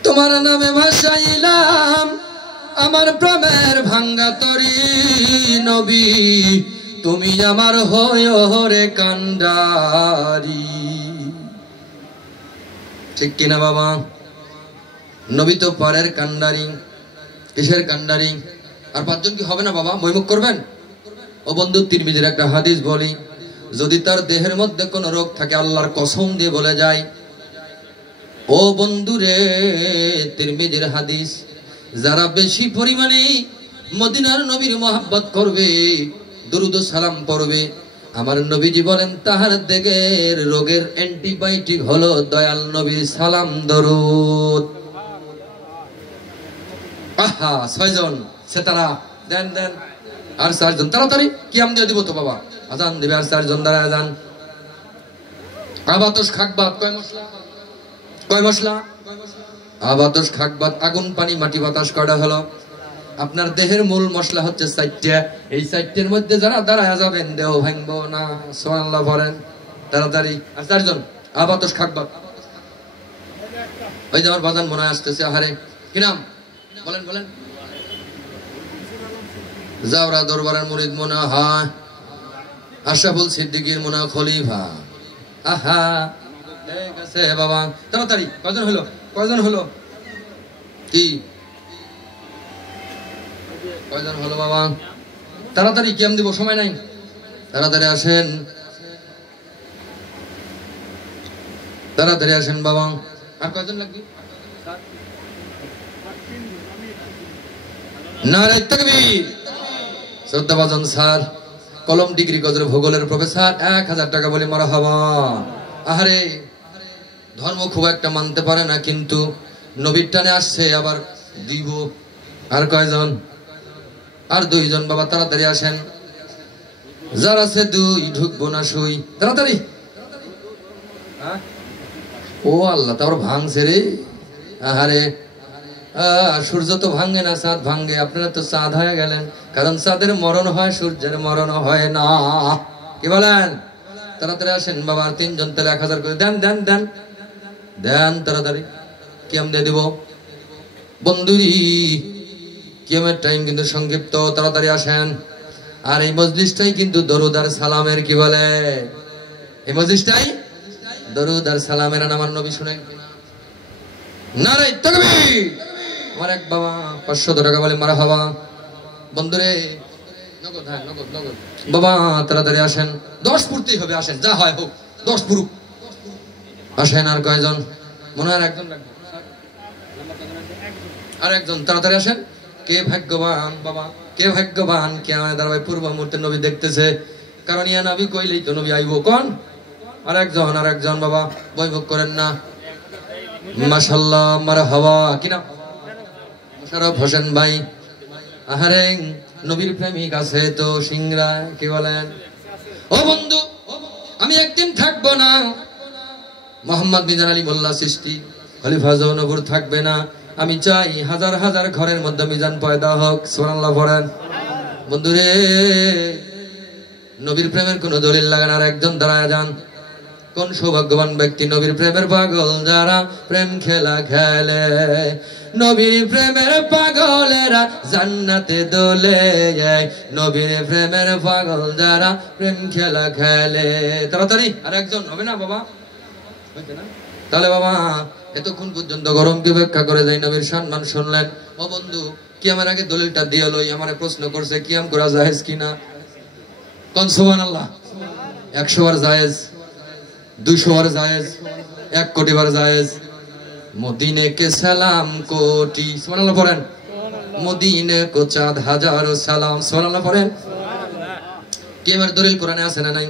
তোমার নামে ভাসাইলাম আমার প্রেমের ভাঙ্গা তরি নবী, তুমি আমার হরে কান্ডারি। ঠিক কিনা বাবা? নবী তো পরের কান্ডারি। কিসের কান্ডারি? আর 5 জন কি হবে না বাবা? মইমুখ করবেন? ও বন্ধু, তিরমিজির একটা হাদিস বলি, যদি তার দেহের মধ্যে কোনো রোগ থাকে, আল্লাহর কসম দিয়ে বলে যায়, ও বন্ধুরে, তিরমিজির হাদিস, যারা বেশি পরিমাণে মদিনার নবীর মহব্বত করবে, দুরুদ ও সালাম পড়বে, আমার নবীজি বলেন তাহার দেহের রোগের অ্যান্টিবায়োটিক হলো দয়াল নবীর সালাম দরুদ। আহা, 6 জন সেতারা দেন দেন। আর 4 জন তাড়াতাড়ি কিয়াম দিয়ে দিব তো বাবা, আজান দিবে। আর 4 জন দ্বারা আজান। আবাতস খাকবাত কয় মশলা? কয় মশলা? আবাতস খাকবাত আগুন পানি মাটি বাতাস কয়টা হলো? আপনার দেহের মূল মশলা হচ্ছে 4টা। এই 4টের মধ্যে যারা দাঁড়ায় যাবেন দেহ ভাঙবো না। সুবহানাল্লাহ পড়েন তাড়াতাড়ি। আর 4 জন আবাতস খাকবাত। ওই যে আমার বাজান মনে আসতেছে। আহারে কি নাম বলেন বলেন? জাওরা দরবারের মুরিদ মনে হয় আশরাফুল সিদ্দিকীর মনে খলিফা। আহা, ঠিক আছে বাবা, তাড়াতাড়ি। কয়জন হলো? কয়জন হলো? কি কয়জন হলো বাবা? তাড়াতাড়ি কিয়াম দিব, সময় নাই, তাড়াতাড়ি আসেন, তাড়াতাড়ি আসেন বাবা। আর কয়জন লাগবে? নারে তাকবীর। শ্রদ্ধাভাজন স্যার, কলম ডিগ্রি গজর ভূগোলের প্রফেসর, 1000 টাকা বলে মারহাবা। আহারে, ধর্ম খুব একটা মানতে পারে না, কিন্তু নবীর টানে আসছে, আবার দিব। আর কয়জন? আর 2 জন বাবা, তাড়াতাড়ি আসেন। যার আছে 2 ঢুকবো না শুই, তাড়াতাড়ি। ও আল্লাহ, তারপর ভাঙছে রে। আহারে, সূর্য তো ভাঙে না, চাঁদ ভাঙে। আপনারা তো চাঁদ হয়ে গেলেন, কারণ চাঁদের মরণ হয়, সূর্যের মরণ হয় না। কি বলেন? তাড়াতাড়ি আসেন বাবা। আর 3 জন, তাহলে 1000 করে দেন দেন দেন দেন, তাড়াতাড়ি কিয়াম দিয়ে দিব। বন্ধুরি, কিয়ামের টাইম কিন্তু সংক্ষিপ্ত, তাড়াতাড়ি আসেন। আর এই মজলিসটাই কিন্তু দরুদ আর সালামের, কি বলে, এই মজলিসটাই দরুদ আর সালামের। আমার নবী শুনেন কিনা? নারে তাকবীর। আমার এক বাবা 500 টাকা বলে মারহাবা। বন্ধুরে, নগদ, হ্যাঁ নগদ নগদ। বাবা তাড়াতাড়ি আসেন, 10 পূর্তি হবে, আসেন, যা হয় হোক, 10 পুরুক। আসেন। আর কয়জন? মনে হয় 1 জন লাগবে। আর 1 জন, তাড়াতাড়ি আসেন। কে ভাগ্যবান বাবা, কে ভাগ্যবান, কে আমার দাঁড়ায় পূর্ব মুহূর্তে নবী দেখতেছে, কারণ ইয়া নবী কইলেই তো নবী আইব। কোন? আর 1 জন, আর 1 জন বাবা, বইমুখ করেন না। মাশাআল্লাহ, মারহাবা। কি নাম? মোশাররফ হোসেন ভাই। আহারে, নবীর প্রেমিক আছে তো সিংরা, কি বলেন? ও বন্ধু, আমি একদিন থাকবো না। মোহাম্মদ মিজান আলী মোল্লা চিশতি খলিফা জৌনপুর থাকবে না। আমি চাই হাজার হাজার ঘরের মধ্যে মিজান পয়দা হোক। সুবহানাল্লাহ পড়েন। বন্ধুরে, নবীর প্রেমের কোন দলিল লাগান। আর 1 জন দাঁড়ায় যান। কোন সৌভাগ্যবান ব্যক্তি? নবীর প্রেমের পাগল যারা প্রেম খেলা খেলে, নবীর প্রেমের পাগলেরা জান্নাতে দোলে যায়। নবীর প্রেমের পাগল যারা প্রেম খেলা খেলে। তাড়াতাড়ি। আর 1 জন হবে না বাবা? তাহলে বাবা, এতক্ষণ পর্যন্ত গরমকে উপেক্ষা করে যাই, নবীর সম্মান শুনলেন। ও বন্ধু, কিয়ামের আগে দলিলটা দিয়ে লই। আমারে প্রশ্ন করছে কিয়াম করা জায়েজ কিনা। কোন? সুবহানাল্লাহ। 100 বার জায়েজ, 200 বার জায়েজ, 1 কোটি বার জায়েজ। মদিনে কে সালাম কোটি। সুবহানাল্লাহ পড়েন। মদিনে কো চাঁদ হাজারো সালাম। সুবহানাল্লাহ পড়েন। কিয়ামের দলিল কোরআনে আছে না নাই?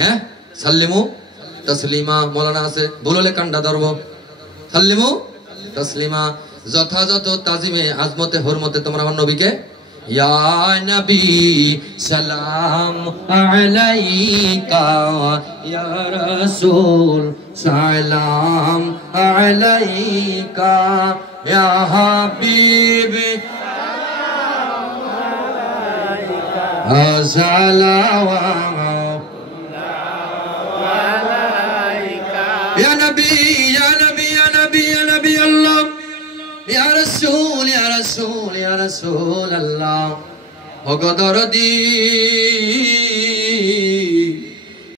হ্যাঁ, সাল্লিমু তাসলিমা মৌলানা আছে ভুল হলে কান্ডা ধরবো সাল্লিমু তাসলিমা যথাযথ তাজিমে আজমতে হুরমতে তোমরা আমার নবীকে ইয়া নবী সালাম আলাইকা ইয়া রাসূল সালাম আলাইকা ইয়া হাবিবি সালাম يا نبي يا نبي يا نبي يا نبي الله يا رسول يا رسول يا رسول الله وقدر دي